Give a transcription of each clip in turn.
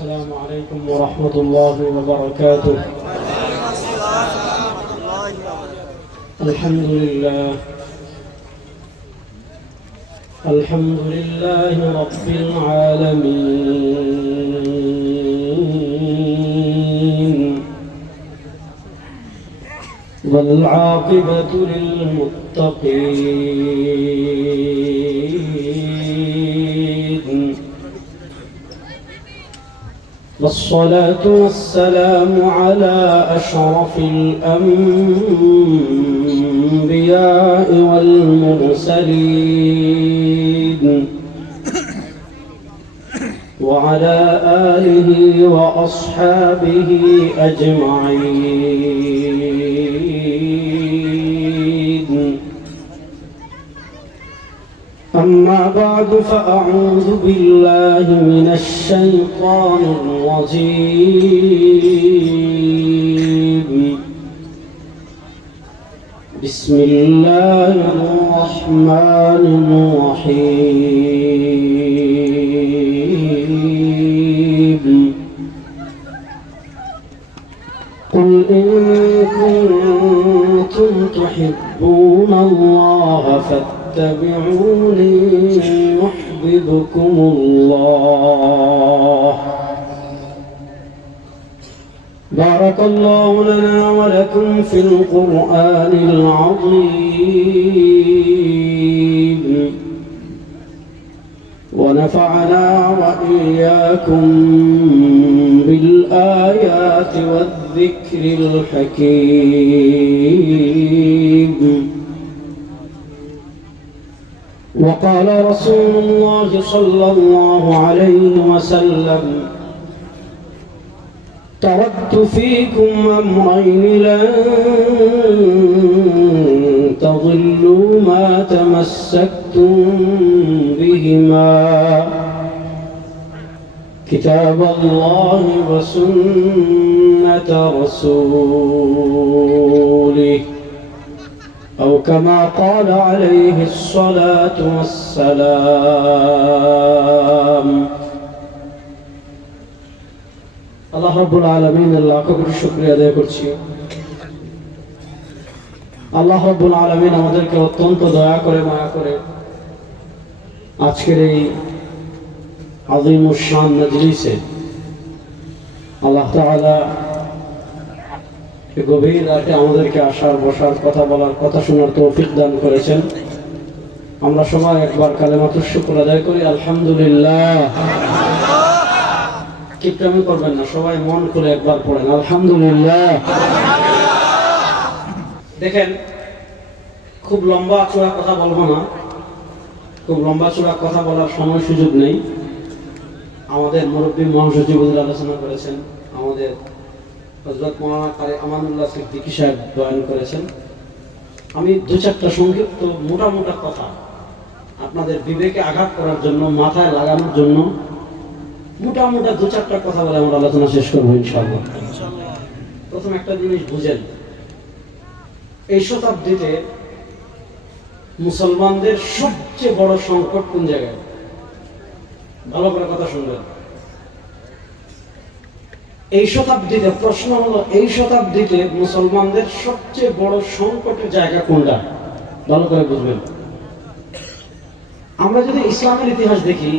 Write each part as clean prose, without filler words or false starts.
السلام عليكم ورحمة الله وبركاته. الحمد لله رب العالمين، والعاقبة للمتقين، والصلاة والسلام على أشرف الأنبياء والمرسلين، وعلى آله وأصحابه أجمعين. أما بعد، فأعوذ بالله من الشيطان الرجيم. بسم الله الرحمن الرحيم. قل إن كنتم تحبون الله فاتبعوني يحببكم الله. بارك الله لنا ولكم في القرآن العظيم، ونفعنا وإياكم بالآيات والذكر الحكيم. وقال رسول الله صلى الله عليه وسلم: تركت فيكم أمرين لن تضلوا ما تمسكتم بهما، كتاب الله وسنة رسوله، أو كما قال عليه الصلاة والسلام. আল্লাহ রাব্বুল আলামিনের লাখ কোটি শুকরিয়া আদায় করছি। আল্লাহ রাব্বুল আলামিন আমাদেরকে অত্যন্ত দয়া করে মায়া করে আজকের এই আযীমুশ শান মজলিসে আল্লাহ তাআলা এই গভীর রাতে আমাদেরকে আসার, বসার, কথা বলার, কথা শোনার তৌফিক দান করেছেন। আমরা সবাই একবার কালেমাতুশ শুকর আদায় করি, আলহামদুলিল্লাহ। কিপটামি করবেন না, সবাই মন খুলে একবার পড়েন আলহামদুলিল্লাহ। দেখেন, খুব লম্বা চূড়া কথা বলবো না, খুব লম্বা চূড়া কথা বলার সময় সুযোগ নেই। আমাদের মুরব্বী মহাসচিব আলোচনা করেছেন, আমাদের হযরত মাওলানা কারি আমানুল্লাহ সিদ্দিকী সাহেব বয়ান করেছেন। আমি দু চারটা সংক্ষিপ্ত মোটা মোটা কথা আপনাদের বিবেকে আঘাত করার জন্য, মাথায় লাগানোর জন্য মোটা মোটা দু চারটা কথা বলে আমরা আলোচনা শেষ করবো ইনশাআল্লাহ। প্রথম একটা জিনিস বুঝেন, এই শতাব্দীতে মুসলমানদের সবচেয়ে বড় সংকট কোন জায়গায়? ভালো করে কথা শুনবেন। এই শতাব্দীতে, প্রশ্ন হলো, এই শতাব্দীতে মুসলমানদের সবচেয়ে বড় সংকটের জায়গা কোনটা? ভালো করে বুঝবেন। আমরা যদি ইসলামের ইতিহাস দেখি,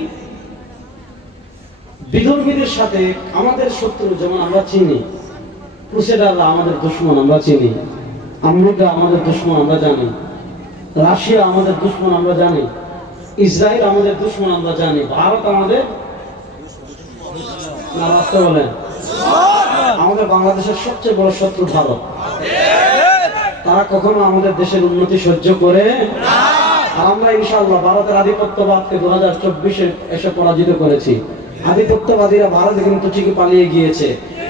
বিধর্মীদের সাথে আমাদের শত্রু যেমন আমরা চিনি, ক্রুসেডাররা আমাদের দুশমন আমরা চিনি, আমেরিকা আমাদের দুশমন আমরা জানি, রাশিয়া আমাদের দুশমন আমরা জানি, ইসরায়েল আমাদের দুশমন আমরা জানি, ভারত আমাদের না, রাস্তা বলেন, আমাদের বাংলাদেশের সবচেয়ে বড় শত্রু ভারত। তারা কখনো আমাদের দেশের উন্নতি সহ্য করে না। আমরা ইনশাআল্লাহ ভারতের আধিপত্যবাদকে 2024-এ এসে পরাজিত করেছি। আধিপত্যবাদীরা ভারত কিন্তু ঠিকই পালিয়ে গিয়েছে।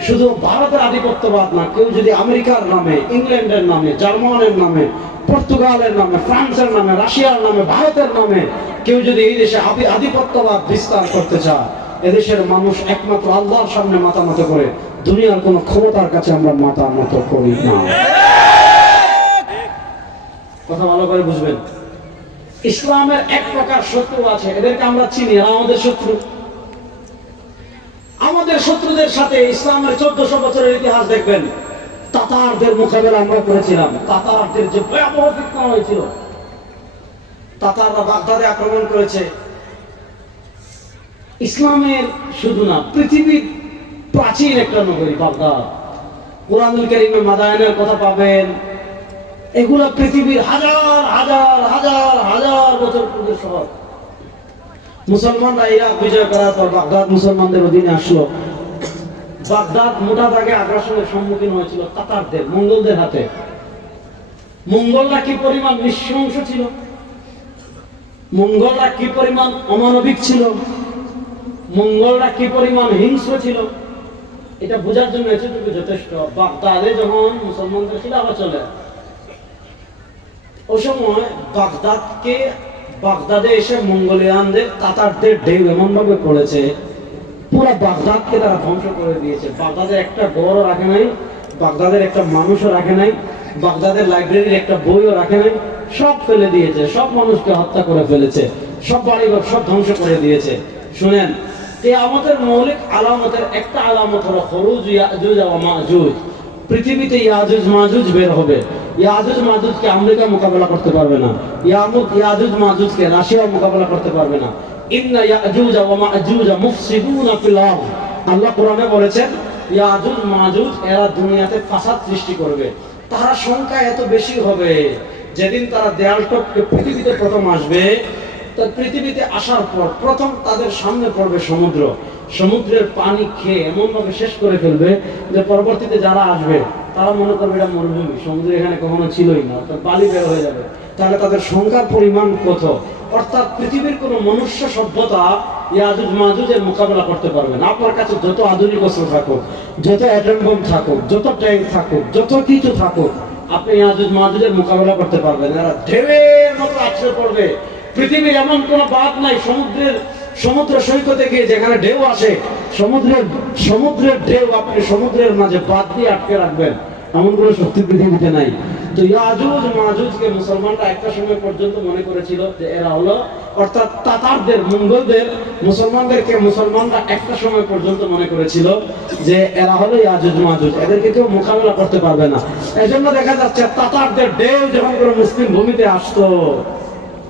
শুধু ভারতের আধিপত্যবাদ না, কেউ যদি আমেরিকার নামে, ইংল্যান্ডের নামে, জার্মানের নামে, পর্তুগালের নামে, ফ্রান্সের নামে, রাশিয়ার নামে, ভারতের নামে কেউ যদি এই দেশে আধিপত্যবাদ বিস্তার করতে চায়, এদেশের মানুষ একমাত্র আল্লাহর সামনে মাথা নত করে, দুনিয়ার কোন ক্ষমতার কাছে আমরা মাথা নত করি না। কথা ভালো করে বুঝবেন। ইসলামের এক প্রকার শত্রু আছে, এদেরকে আমরা চিনি, এরা আমাদের শত্রু। আমাদের আমাদের শত্রুদের সাথে ইসলামের 1400 বছরের ইতিহাস দেখবেন, তাতারদের মোকাবেলা আমরা করেছিলাম। তাতারদের যে ভয়াবহ ফিতনা হয়েছিল, তাতাররা বাগদাদে আক্রমণ করেছে। ইসলামের শুধু না, পৃথিবীর প্রাচীন একটা নগরী বাগদাদ। কুরআনুল কারীমে মাদায়েনের কথা পাবেন, এগুলা পৃথিবীর হাজার হাজার হাজার হাজার বছর পূর্বের শহর। মুসলমানরা ইরাক বিজয় করার পর বাগদাদ মুসলমানদের অধীনে আসলো। বাগদাদ মোটা দাগে আগ্রাসনের সম্মুখীন হয়েছিল তাতারদের, মঙ্গলদের হাতে। মঙ্গলরা কি পরিমাণ নৃশংস ছিল, মঙ্গলরা কি পরিমাণ অমানবিক ছিল, মঙ্গলরা কি পরিমাণ হিংস্র ছিল, এটা বোঝার জন্য এতটুকু যথেষ্ট। বাগদাদে যখন মুসলমানদের খিলাফত চলে, ওই সময় বাগদাদে এসে মঙ্গোলিয়ানদের, তাতারদের ঢেউ এমন ভাবে পড়েছে, পুরো বাগদাদকে তারা ধ্বংস করে দিয়েছে। বাগদাদের একটা ঘরও রাখে নাই, বাগদাদের একটা মানুষও রাখে নাই, বাগদাদের লাইব্রেরির একটা বইও রাখে নাই, সব ফেলে দিয়েছে, সব মানুষকে হত্যা করে ফেলেছে, সব বাড়িঘর সব ধ্বংস করে দিয়েছে। শুনেন, কিয়ামতের মৌলিক আলামতের একটা আলামত হলো খুরুজ ইয়াজুজ ওয়া মাজুজ। পৃথিবীতে ইয়াজুজ মাজুজ বের হবে। ইয়াজুজ মাজুজকে আমেরিকা মোকাবেলা করতে পারবে না, ইয়াজুজ মাজুজকে রাশিয়া মোকাবেলা করতে পারবে না। ইন্না ইয়াজুজ ওয়া মাজুজ মুফসিদুনা ফিল আরদ। আল্লাহ কোরআনে বলেছেন, ইয়াজুজ মাজুজ এরা দুনিয়াতে ফাসাদ সৃষ্টি করবে। তারা সংখ্যা এত বেশি হবে, যেদিন তারা দেয়াল টপকে পৃথিবীতে প্রথম আসবে, তো পৃথিবীতে আসার পর প্রথম তাদের সামনে পড়বে সমুদ্র। সমুদ্রের পানি খেয়ে এমন ভাবে শেষ করে ফেলবে যে পরবর্তীতে যারা আসবে তারা মনে করবে এটা মরুভূমি, সমুদ্র এখানে কখনো ছিলই না, অর্থাৎ বালি বের হয়ে যাবে। তাহলে তাদের সংখ্যার পরিমাণ কত? অর্থাৎ পৃথিবীর কোন মনুষ্য সভ্যতা ইয়াজুজ মাজুজের মোকাবেলা করতে পারবে না। আপনার কাছে যত আধুনিক অস্ত্র থাকুক, যত অ্যাটম বোম থাকুক, যত ট্যাঙ্ক থাকুক, যত কিছু থাকুক, আপনি ইয়াজুজ মাজুজের মোকাবেলা করতে পারবেন। এরা ঢেউয়ের মতো আছড়ে পড়বে। পৃথিবীর এমন কোন বাদ নাই, সমুদ্র সৈকতে গিয়ে যেখানে ঢেউ আসে, সমুদ্রের ঢেউ আপনি সমুদ্রের মাঝে বাদ দিয়ে আটকে রাখবেন, এমন কোন শক্তি পৃথিবীতে নাই। তো ইয়াজুজ মাজুজকে মুসলমানরা একটা সময় পর্যন্ত মনে করেছিল যে এরা হলো, অর্থাৎ তাতারদের, মঙ্গলদের, মুসলমানরা একটা সময় পর্যন্ত মনে করেছিল যে এরা হলো ইয়াজুজ মাজুজ, এদেরকে কেউ মোকাবেলা করতে পারবে না। এজন্য দেখা যাচ্ছে তাতারদের ঢেউ যখন কোনো মুসলিম ভূমিতে আসতো,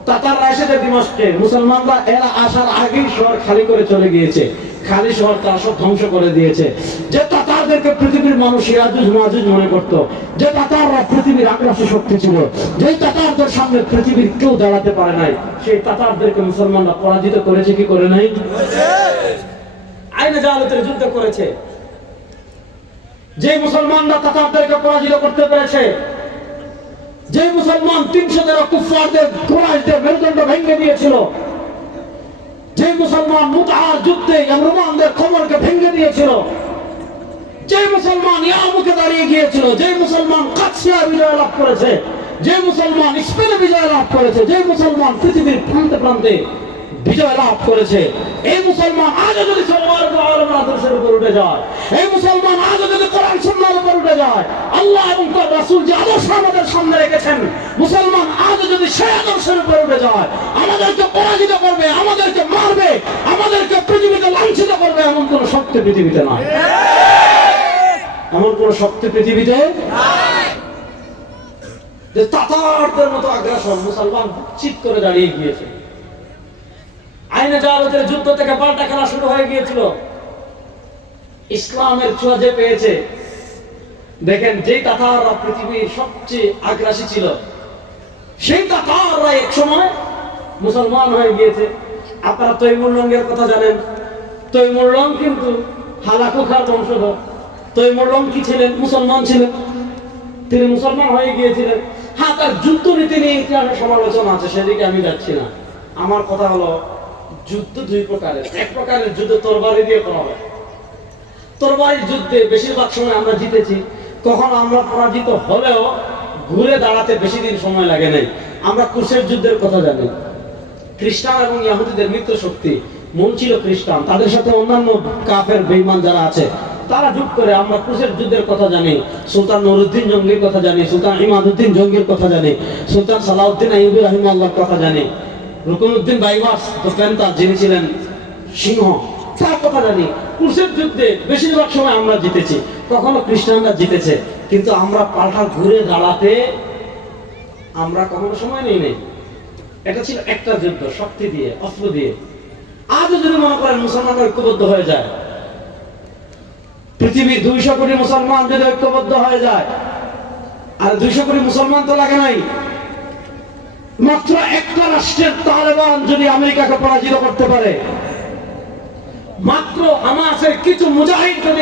তাতাররা এসেছে দিমাশকে, মুসলমানরা এরা আসার আগেই শহর খালি করে চলে গিয়েছে, খালি শহর তারা সব ধ্বংস করে দিয়েছে। যে তাতারদেরকে পৃথিবীর মানুষ ইয়াজুজ মাজুজ মনে করত, যে তাতাররা পৃথিবীর আগ্রাসী শক্তি ছিল, যে তাতারদের সামনে পৃথিবীর কেউ দাঁড়াতে পারে নাই, সেই তাতারদেরকে মুসলমানরা পরাজিত করেছে কি করে নাই? আইনে জালালতের যুদ্ধ করেছে। যে মুসলমানরা তাতারদেরকে পরাজিত করতে পেরেছে, যে মুসলমান 300 কুফফারদের, কুরাইশদের মেরুদণ্ড ভেঙে দিয়েছিল, যে মুসলমান মুতার যুদ্ধে রোমানদের কোমরকে ভেঙে দিয়েছিল, যে মুসলমান ইয়ারমুকে দাঁড়িয়ে গিয়েছিল, যে মুসলমান কাদসিয়া বিজয় লাভ করেছে, যে মুসলমান স্পেনে বিজয় লাভ করেছে, যে মুসলমান পৃথিবীর প্রান্তে প্রান্তে বিজয় লাভ করেছে, এই মুসলমান আজও যদি আদর্শের উপর উঠে যায়, এই মুসলমান আজও যদি কোরআন সুন্নাহর উপর উঠে যায়, আল্লাহ এবং তার রাসূল যে আদর্শ আমাদের সামনে রেখেছেন, মুসলমান আজও যদি সেই আদর্শের উপর উঠে যায়, আমাদেরকে পরাজিত করবে, আমাদেরকে মারবে, আমাদেরকে পৃথিবীতে লাঞ্ছিত করবে, এমন কোন শক্তি পৃথিবীতে নাই। এমন কোন শক্তি পৃথিবীতে নাই যে তাতারদের মতো আগ্রাসন। মুসলমান চিৎ করে দাঁড়িয়ে গিয়েছে। আইনে জালালতের যুদ্ধ থেকে পাল্টা খেলা শুরু হয়ে গিয়েছিল। ইসলামের ছোঁয়া যে পেয়েছে, দেখেন যে তাতাররা পৃথিবীর সবচেয়ে আগ্রাসী ছিল, সেই তাতাররা এক সময় মুসলমান হয়ে গিয়েছে। আপনারা তৈমুর লঙ্গের কথা জানেন। তৈমুর লং কিন্তু হালাকু খার বংশধর। তৈমুর লং কি ছিলেন? মুসলমান ছিলেন। তিনি মুসলমান হয়ে গিয়েছিলেন। হ্যাঁ, তার যুদ্ধ নীতি নিয়ে ইতিহাসে সমালোচনা আছে, সেদিকে আমি যাচ্ছি না। আমার কথা হলো, যুদ্ধ দুই প্রকারের। এক প্রকারের যুদ্ধ তরবারি দিয়ে করা হয়। তরবারির যুদ্ধে বেশিরভাগ সময় আমরা জিতেছি। কখনো আমরা পরাজিত হলেও ঘুরে দাঁড়াতে বেশি দিন সময় লাগে নাই। আমরা কুশের যুদ্ধের কথা জানি। খ্রিস্টান এবং ইহুদিদের মিত্র শক্তি, মূল ছিল খ্রিস্টান, তাদের সাথে অন্যান্য কাফের বেঈমান যারা আছে তারা যুগ করে। আমরা কুশের যুদ্ধের কথা জানি, সুলতান নুরউদ্দিন জঙ্গির কথা জানি, সুলতান ইমাদউদ্দিন জঙ্গির কথা জানি, সুলতান সালাউদ্দিন আইয়ুবী রাহিমাহুল্লাহর কথা জানি, রুকনুদ্দিন বাইবাস দ্য প্যান্থার যিনি ছিলেন সিংহ, একটা কথা জানি, কুরসের যুদ্ধে বেশিরভাগ সময় আমরা জিতেছি, কখনো খ্রিস্টানরা জিতেছে, কিন্তু আমরা পাল্টা ঘুরে দাঁড়াতে আমরা কখনো সময় নেই। এটা ছিল একটা যুদ্ধ, শক্তি দিয়ে, অস্ত্র দিয়ে। আজও যদি মনে করেন মুসলমানরা ঐক্যবদ্ধ হয়ে যায়, পৃথিবীর 200 কোটি মুসলমান যদি ঐক্যবদ্ধ হয়ে যায়, আর 200 কোটি মুসলমান তো লাগে নাই, মাত্র একটা রাষ্ট্রের তালেবান যদি আমেরিকাকে পরাজিত করতে পারে, মাত্র হামাসের কিছু মুজাহিদ যদি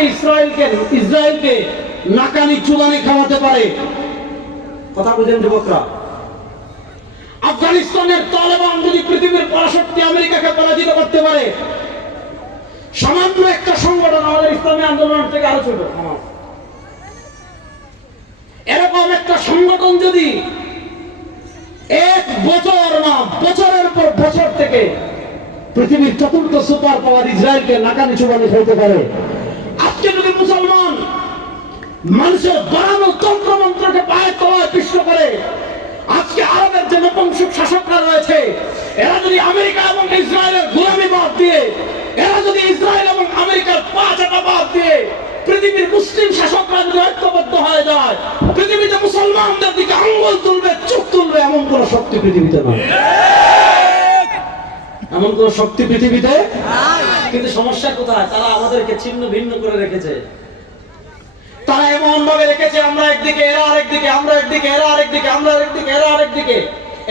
ইসরায়েলকে নাকানি চুলানি খাওয়াতে পারে, কথা বুঝেন যুবকরা, আফগানিস্তানের তালেবান যদি পৃথিবীর পরাশক্তি আমেরিকাকে পরাজিত করতে পারে, সামান্য একটা সংগঠন, আমাদের ইসলামী আন্দোলন থেকে আরো ছোট, এরকম একটা সংগঠন যদি এক বছর না বছরের পর বছর থেকে পৃথিবীর চতুর্থ সুপার পাওয়ার ইসরায়েলকে নাকানি চুবানি হইতে পারে, আজকে যদি মুসলমান মানুষের বাড়ানো তন্ত্রমন্ত্রকে পায়ের তলায় পিষ্ট করে, আজকে আরবের যে নপুংসক শাসকরা রয়েছে, এরা যদি আমেরিকা এবং ইসরায়েলের গোলামি বাদ দিয়ে, এরা যদি ইসরায়েল এবং আমেরিকার পাঁচটা বাদ দিয়ে পৃথিবীর মুসলিম শাসকরা যদি ঐক্যবদ্ধ হয়ে যায়, পৃথিবীতে মুসলমানদের দিকে আঙ্গুল তুলবে, চোখ তুলবে, এমন কোন শক্তি পৃথিবীতে নয়, এমন কোন শক্তি পৃথিবীতে। কিন্তু সমস্যা কোথায়? তারা আমাদেরকে ছিন্ন ভিন্ন করে রেখেছে। তারা এমন ভাবে রেখেছে, আমরা একদিকে, এরা আরেকদিকে, আমরা একদিকে, এরা আরেকদিকে, আমরা আরেকদিকে, এরা আরেকদিকে।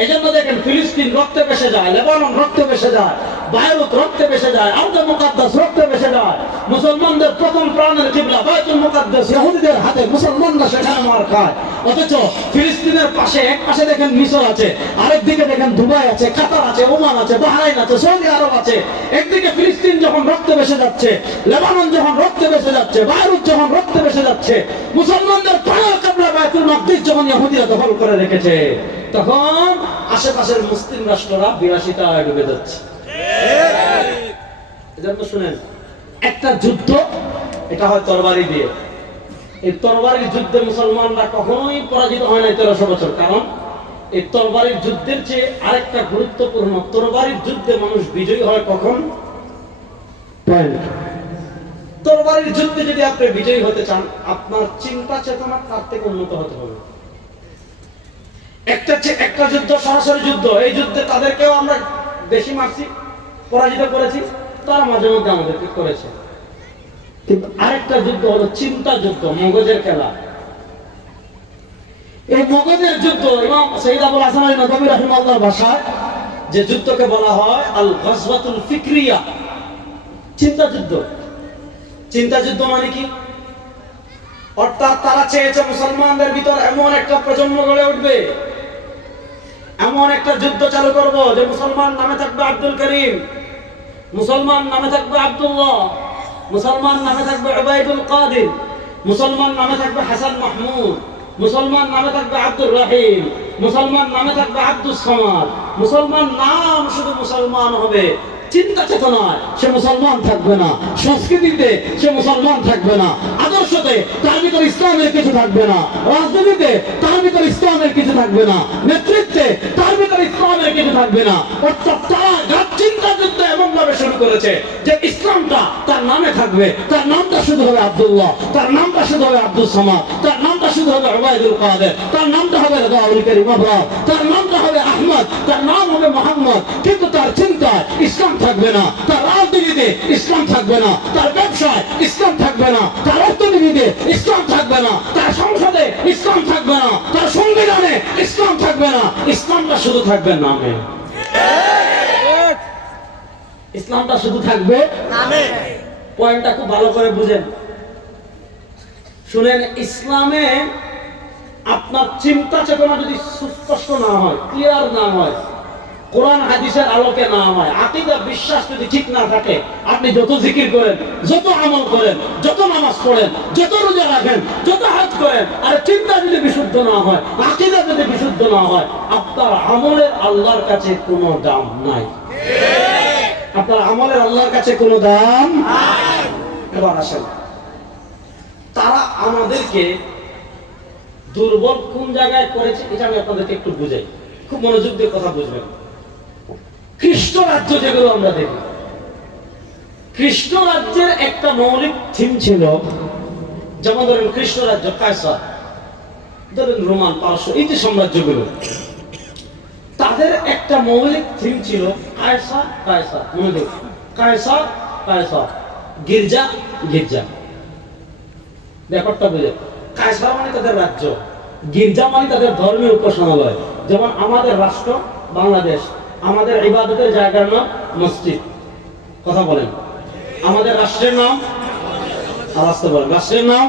এজন্য দেখেন ফিলিস্তিন রক্তে ভেসে যায়, লেবানন রক্তে ভেসে যায়, বাইরুত রক্তে ভেসে যায়, আরদে মুকাদ্দাস রক্তে ভেসে যায়। মুসলমানদের প্রথম প্রাণের কিবলা বাইতুল মুকাদ্দাস ইহুদিদের হাতে, মুসলমানরা সেখানে মার খায়। অথচ ফিলিস্তিনের পাশে, এক পাশে দেখেন মিশর আছে, আরেক দিকে দেখেন দুবাই আছে, কাতার আছে, ওমান আছে, বাহরাইন আছে, সৌদি আরব আছে। একদিকে ফিলিস্তিন যখন রক্তে ভেসে যাচ্ছে, লেবানন যখন রক্তে ভেসে যাচ্ছে, বাইরুত যখন রক্তে ভেসে যাচ্ছে, মুসলমানদের প্রাণের কিবলা বাইতুল মাকদিস যখন ইহুদিরা দখল করে রেখেছে, তখন আশেপাশের মুসলিম রাষ্ট্ররা বিলাসিতায় ডুবে যাচ্ছে। এজন্য শুনেন, একটা যুদ্ধ এটা হয় তরবারি দিয়ে। এই তরবারির যুদ্ধে মুসলমানরা কখনোই পরাজিত হয় না 1300 বছর। কারণ এই তরবারির যুদ্ধের চেয়ে আরেকটা গুরুত্বপূর্ণ, তরবারির যুদ্ধে মানুষ বিজয়ী হয় কখন? তরবারির যুদ্ধে যদি আপনি বিজয়ী হতে চান, আপনার চিন্তা চেতনা তার থেকে উন্নত হতে হবে। একটা যুদ্ধ সরাসরি যুদ্ধ, এই যুদ্ধে তাদেরকেও আমরা বেশি মারছি, পরাজিত করেছি, তারা মাঝে মধ্যে আমাদেরকে করেছে। কিন্তু আরেকটা যুদ্ধ হলো চিন্তা যুদ্ধ, মগজের খেলা। এই মগজের যুদ্ধ ইমাম সৈয়দ আবুল হাসান আলী নদভী রাহিমাহুল্লাহর ভাষায় যে যুদ্ধকে বলা হয় আল গজওয়াতুল ফিকরিয়া, চিন্তা যুদ্ধ। চিন্তা যুদ্ধ মানে কি? অর্থাৎ তারা চেয়েছে মুসলমানদের ভিতর এমন একটা প্রজন্ম গড়ে উঠবে, এমন একটা যুদ্ধ চালু করব যে মুসলমান নামে থাকবে আব্দুল করিম, মুসলমান নামে থাকবে আব্দুল্লাহ, মুসলমান নামে থাকবে উবাইদুল কাদির, মুসলমান নামে থাকবে হাসান মাহমুদ, মুসলমান নামে থাকবে আব্দুর রহিম, মুসলমান নামে থাকবে আব্দুস সামাদ। মুসলমান নাম শুধু মুসলমান হবে, চিন্তা চেতনায় সে মুসলমান থাকবে না, সংস্কৃতিতে সে মুসলমান থাকবে না, আদর্শতে তার ভিতর ইসলামের কিছু থাকবে না, রাজনীতিতে তার ভিতর ইসলামের কিছু থাকবে না, নেতৃত্বে তার ভিতর ইসলামের কিছু থাকবে না। অর্থাৎ তারা চিন্তা যুদ্ধ এমন ভাবে শুরু করেছে যে ইসলামটা তার নামে থাকবে, তার নামটা শুধু হবে আব্দুল্লাহ, তার নামটা শুধু হবে আব্দুস সামাদ, তার নামটা শুধু হবে উবাইদুল কাদের, তার নামটা হবে রাদাউল করিম আবরার, তার নামটা হবে আহমদ, তার নাম হবে মোহাম্মদ। কিন্তু তার চিন্তায় ইসলাম থাকবে না, তার রাজনীতিতে ইসলাম থাকবে না, তার ব্যবসায় ইসলাম থাকবে না, তার অর্থনীতিতে ইসলাম থাকবে না, তার সংসদে ইসলাম থাকবে না, তার সংবিধানে ইসলাম থাকবে না। ইসলামটা শুধু থাকবে নামে, ইসলামটা শুধু থাকবে নামে। পয়েন্টটা খুব ভালো করে বুঝেন, শুনেন। ইসলামে আপনার চিন্তা চেতনা যদি সুস্পষ্ট না হয়, ক্লিয়ার না হয়, কোরআন হাদিসের আলোকে না হয়, আকীদা বিশ্বাস যদি ঠিক না থাকে, আপনি যত জিকির করেন, যত আমল করেন, যত নামাজ পড়েন, যত রোজা রাখেন, যত হজ করেন, আর চিন্তা যদি বিশুদ্ধ না হয়, আকীদা যদি বিশুদ্ধ না হয়, আপনার আমলের আল্লাহর কাছে কোনো দাম নাই। আপনার আমলের আল্লাহর কাছে কোনো দাম নাই। এবার আসেন, তারা আমাদেরকে দুর্বল কোন জায়গায় করেছে, এটা আমি আপনাদেরকে একটু বুঝাই, খুব মনোযোগ দিয়ে কথা বুঝবেন। খ্রিস্ট রাজ্য যেগুলো আমরা দেখি, কৃষ্ণ রাজ্যের একটা মৌলিক থিম ছিল, যেমন ধরেন কৃষ্ণ রাজ্য কায়সার, ধরেন রোমান, পারস্য, এই যে সাম্রাজ্যগুলো, তাদের একটা মৌলিক থিম ছিল কায়সার কায়সার। মনে কায়সার কায়সার, গির্জা গির্জা। ব্যাপারটা বুঝে, কায়সার মানে তাদের রাজ্য, গির্জা মানে তাদের ধর্মের উপাসনালয়। যেমন আমাদের রাষ্ট্র বাংলাদেশ, আমাদের ইবাদতের জায়গার নাম মসজিদ। কথা বলেন, আমাদের রাষ্ট্রের নাম, আর আসতে বলেন, রাষ্ট্রের নাম,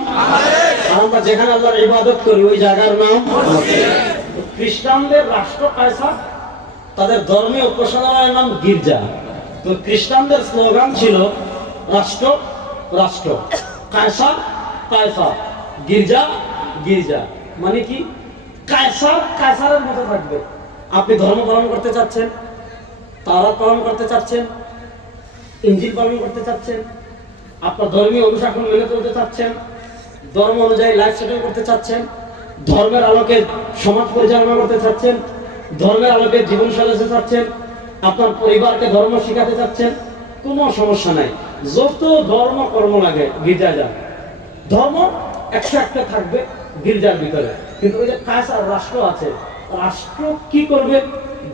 আর আমরা যেখানে আল্লাহর ইবাদত করি ওই জায়গার নাম মসজিদ। খ্রিস্টানদের রাষ্ট্র কায়সার, তাদের ধর্মীয় উপাসনালয়ের নাম গির্জা। তো খ্রিস্টানদের স্লোগান ছিল রাষ্ট্র রাষ্ট্র, কায়সার কায়সার, গির্জা গির্জা। মানে কি, কায়সার কায়সারের মতো থাকবে। আপনি ধর্ম পালন করতে চাচ্ছেন, তাওরাত পালন করতে চাচ্ছেন, ইনজিল পালন করতে চাচ্ছেন, আপনার ধর্মীয় অনুশাসন মেনে চলতে চাচ্ছেন, ধর্ম অনুযায়ী লাইফ সেটেল করতে চাচ্ছেন, ধর্মের আলোকে সমাজ পরিচালনা করতে চাচ্ছেন, ধর্মের আলোকে জীবন সাজাতে চাচ্ছেন, আপনার পরিবারকে ধর্ম শিখাতে চাচ্ছেন, কোনো সমস্যা নাই। যত ধর্ম কর্ম লাগে গির্জা যান। ধর্ম 101টা থাকবে গির্জার ভিতরে, কিন্তু ওই যে কায়সার রাষ্ট্র আছে, রাষ্ট্র কি করবে?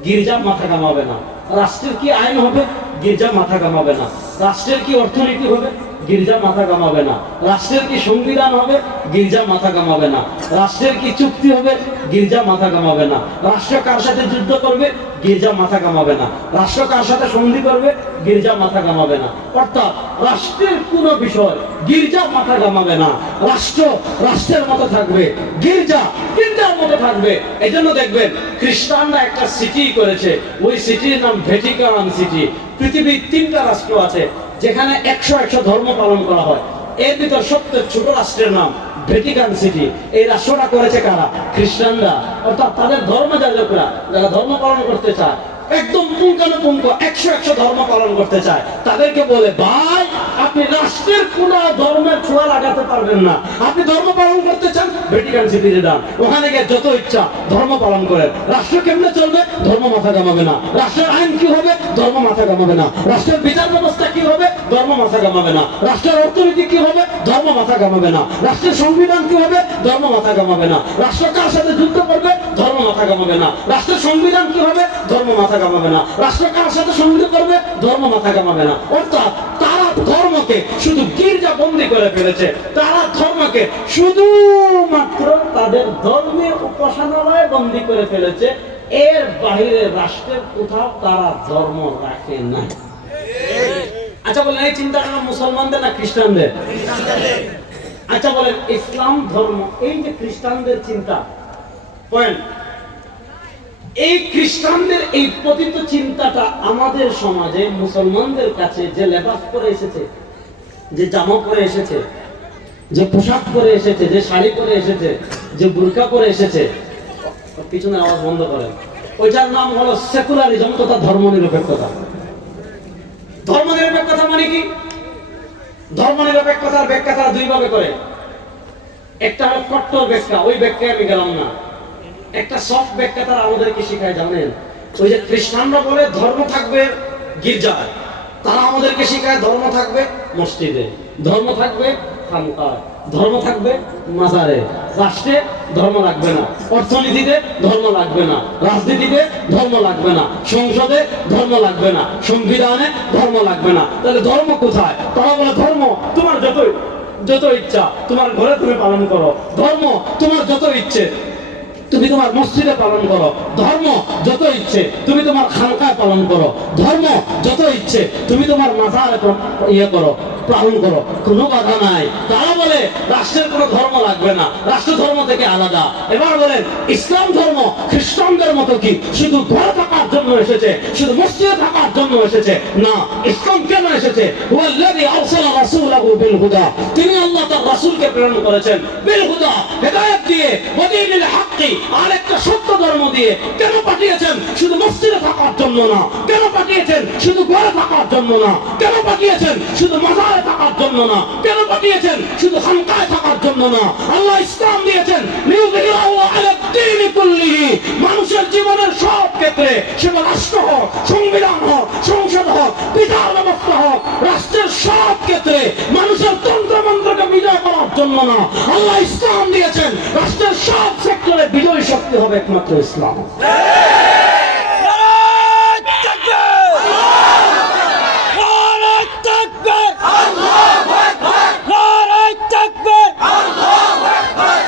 গির্জা মাথা কামাবে না। রাষ্ট্রের কি আইন হবে? গির্জা মাথা কামাবে না। রাষ্ট্রের কি অর্থনীতি হবে? গির্জা মাথা কামাবে না। রাষ্ট্রের কি সংবিধান হবে? গির্জা মাথা কামাবে না। রাষ্ট্রের কি চুক্তি হবে? গির্জা মাথা কামাবে না। রাষ্ট্র কার সাথে যুদ্ধ করবে? গির্জা মাথা কামাবে না। রাষ্ট্র কার সাথে সন্ধি করবে? গির্জা মাথা কামাবে না। অর্থাৎ রাষ্ট্রের কোন বিষয় গির্জা মাথা কামাবে না। রাষ্ট্র রাষ্ট্রের মতো থাকবে, গির্জা গির্জার মতো থাকবে। এই জন্য দেখবেন খ্রিস্টানরা একটা সিটি করেছে, ওই সিটির নাম ভ্যাটিকান সিটি। পৃথিবীর 3টা রাষ্ট্র আছে যেখানে 100 ধর্ম পালন করা হয়। এর ভিতর সবচেয়ে ছোট রাষ্ট্রের নাম ভ্যাটিকান সিটি। এই রাষ্ট্রটা করেছে কারা? খ্রিস্টানরা। অর্থাৎ তাদের ধর্মযাজকরা যারা ধর্ম পালন করতে চায়, একদম পুঙ্খানুপুঙ্খ 100 ধর্ম পালন করতে চায়, তাদেরকে বলে, ভাই আপনি রাষ্ট্রের কোন ধর্মের ছোঁয়া লাগাতে পারবেন না। আপনি ধর্ম পালন করতে চান, ভ্যাটিকান সিটিতে যান, ওখানে গিয়ে যত ইচ্ছা ধর্ম পালন করেন। রাষ্ট্র কেমনে চলবে? ধর্ম মাথা কামাবে না। রাষ্ট্রের আইন কি হবে? ধর্ম মাথা কামাবে না। রাষ্ট্রের বিচার ব্যবস্থা কি হবে? ধর্ম মাথা কামাবে না। রাষ্ট্রের অর্থনীতি কি হবে? ধর্ম মাথা কামাবে না। রাষ্ট্রের সংবিধান কি হবে? ধর্ম মাথা কামাবে না। রাষ্ট্র কার সাথে যুদ্ধ করবে? ধর্ম মাথা কামাবে না। রাষ্ট্রের সংবিধান কি হবে? ধর্ম মাথা কামাবে না। রাষ্ট্র কার সাথে সন্ধি করবে? ধর্ম মাথা কামাবে না। অর্থাৎ তারা ধর্মকে শুধু গির্জা বন্দী করে ফেলেছে। তারা ধর্মকে শুধুমাত্র তাদের ধর্মের উপাসনালয়ে বন্দী করে ফেলেছে। এর বাইরে রাষ্ট্রের কোথাও তারা ধর্ম রাখে নাই। আচ্ছা বলেন, এই চিন্তাটা মুসলমানদের না খ্রিস্টানদের? আচ্ছা বলেন, ইসলাম ধর্ম, এই যে খ্রিস্টানদের চিন্তা পয়েন্ট, এই খ্রিস্টানদের এই পতিত চিন্তাটা আমাদের সমাজে মুসলমানদের কাছে যে লেবাস পরে এসেছে, যে জামা পরে এসেছে, যে পোশাক পরে এসেছে, যে শাড়ি পরে এসেছে, যে বুরকা পরে এসেছে, পিছনের আওয়াজ বন্ধ করেন, ওইটার নাম হলো সেকুলারিজম তথা ধর্মনিরপেক্ষতা। ধর্মনিরপেক্ষতা মানে কি? ধর্মনিরপেক্ষতার ব্যাখ্যা তারা দুই ভাবে করে। একটা হলো কট্টর ব্যাখ্যা, ওই ব্যাখ্যায় আমি গেলাম না। একটা সফট ব্যাখ্যা তারা আমাদেরকে শিখায়, জানেন? ওই যে খ্রিস্টানরা বলে ধর্ম থাকবে গির্জায়, তারা আমাদেরকে শিখায় ধর্ম থাকবে মসজিদে, ধর্ম থাকবে খানকায়, ধর্ম থাকবে মাজারে। রাষ্ট্রে ধর্ম লাগবে না, অর্থনীতিতে ধর্ম লাগবে না, রাজনীতিতে ধর্ম লাগবে না, সংসদে ধর্ম লাগবে না, সংবিধানে ধর্ম লাগবে না। তাহলে ধর্ম কোথায়? তারা বলে ধর্ম তোমার যত ইচ্ছা তোমার ঘরে তুমি পালন করো, ধর্ম তোমার যত ইচ্ছে তুমি তোমার মসজিদে পালন করো, ধর্ম যত ইচ্ছে তুমি তোমার খানকায় পালন করো, ধর্ম যত ইচ্ছে তুমি তোমার মাজারে পালন করো, কোনো বাধা নাই। তারা বলে রাষ্ট্রের কোনো ধর্ম লাগবে না, রাষ্ট্র ধর্ম থেকে আলাদা। এবার বলেন, ইসলাম ধর্ম খ্রিস্টানদের মতো কি শুধু ঘরে থাকার জন্য এসেছে, শুধু মসজিদে থাকার জন্য এসেছে? না। ইসলাম কেন এসেছে? হুয়াল্লাযী আরসালা রাসূলাহু বিল হুদা, তিনি আল্লাহ তার রাসূলকে প্রেরণ করেছেন বিল হুদা, হেদায়েত দিয়ে, ওয়া দীনিল হাক্কি, আর একটা সত্য ধর্ম দিয়ে। কেন পাঠিয়েছেন? শুধু মসজিদে থাকার জন্য না। কেন পাঠিয়েছেন? শুধু ঘরে থাকার জন্য না। কেন পাঠিয়েছেন? শুধু মাজারে থাকার থাকার জন্য না। কেন পাঠিয়েছেন? শুধু খানকায় থাকার জন্য না। আল্লাহ ইসলাম দিয়েছেন মানুষের জীবনের সব ক্ষেত্রে, সেটা রাষ্ট্র হোক, সংবিধান হোক, সংসদ হোক, বিচার ব্যবস্থা হোক, রাষ্ট্রের সব ক্ষেত্রে মানুষের তন্ত্রমন্ত্রকে বিজয় করার জন্য না। আল্লাহ ইসলাম দিয়েছেন রাষ্ট্রের সব সেক্টরে বিজয় শক্তি হবে একমাত্র ইসলাম।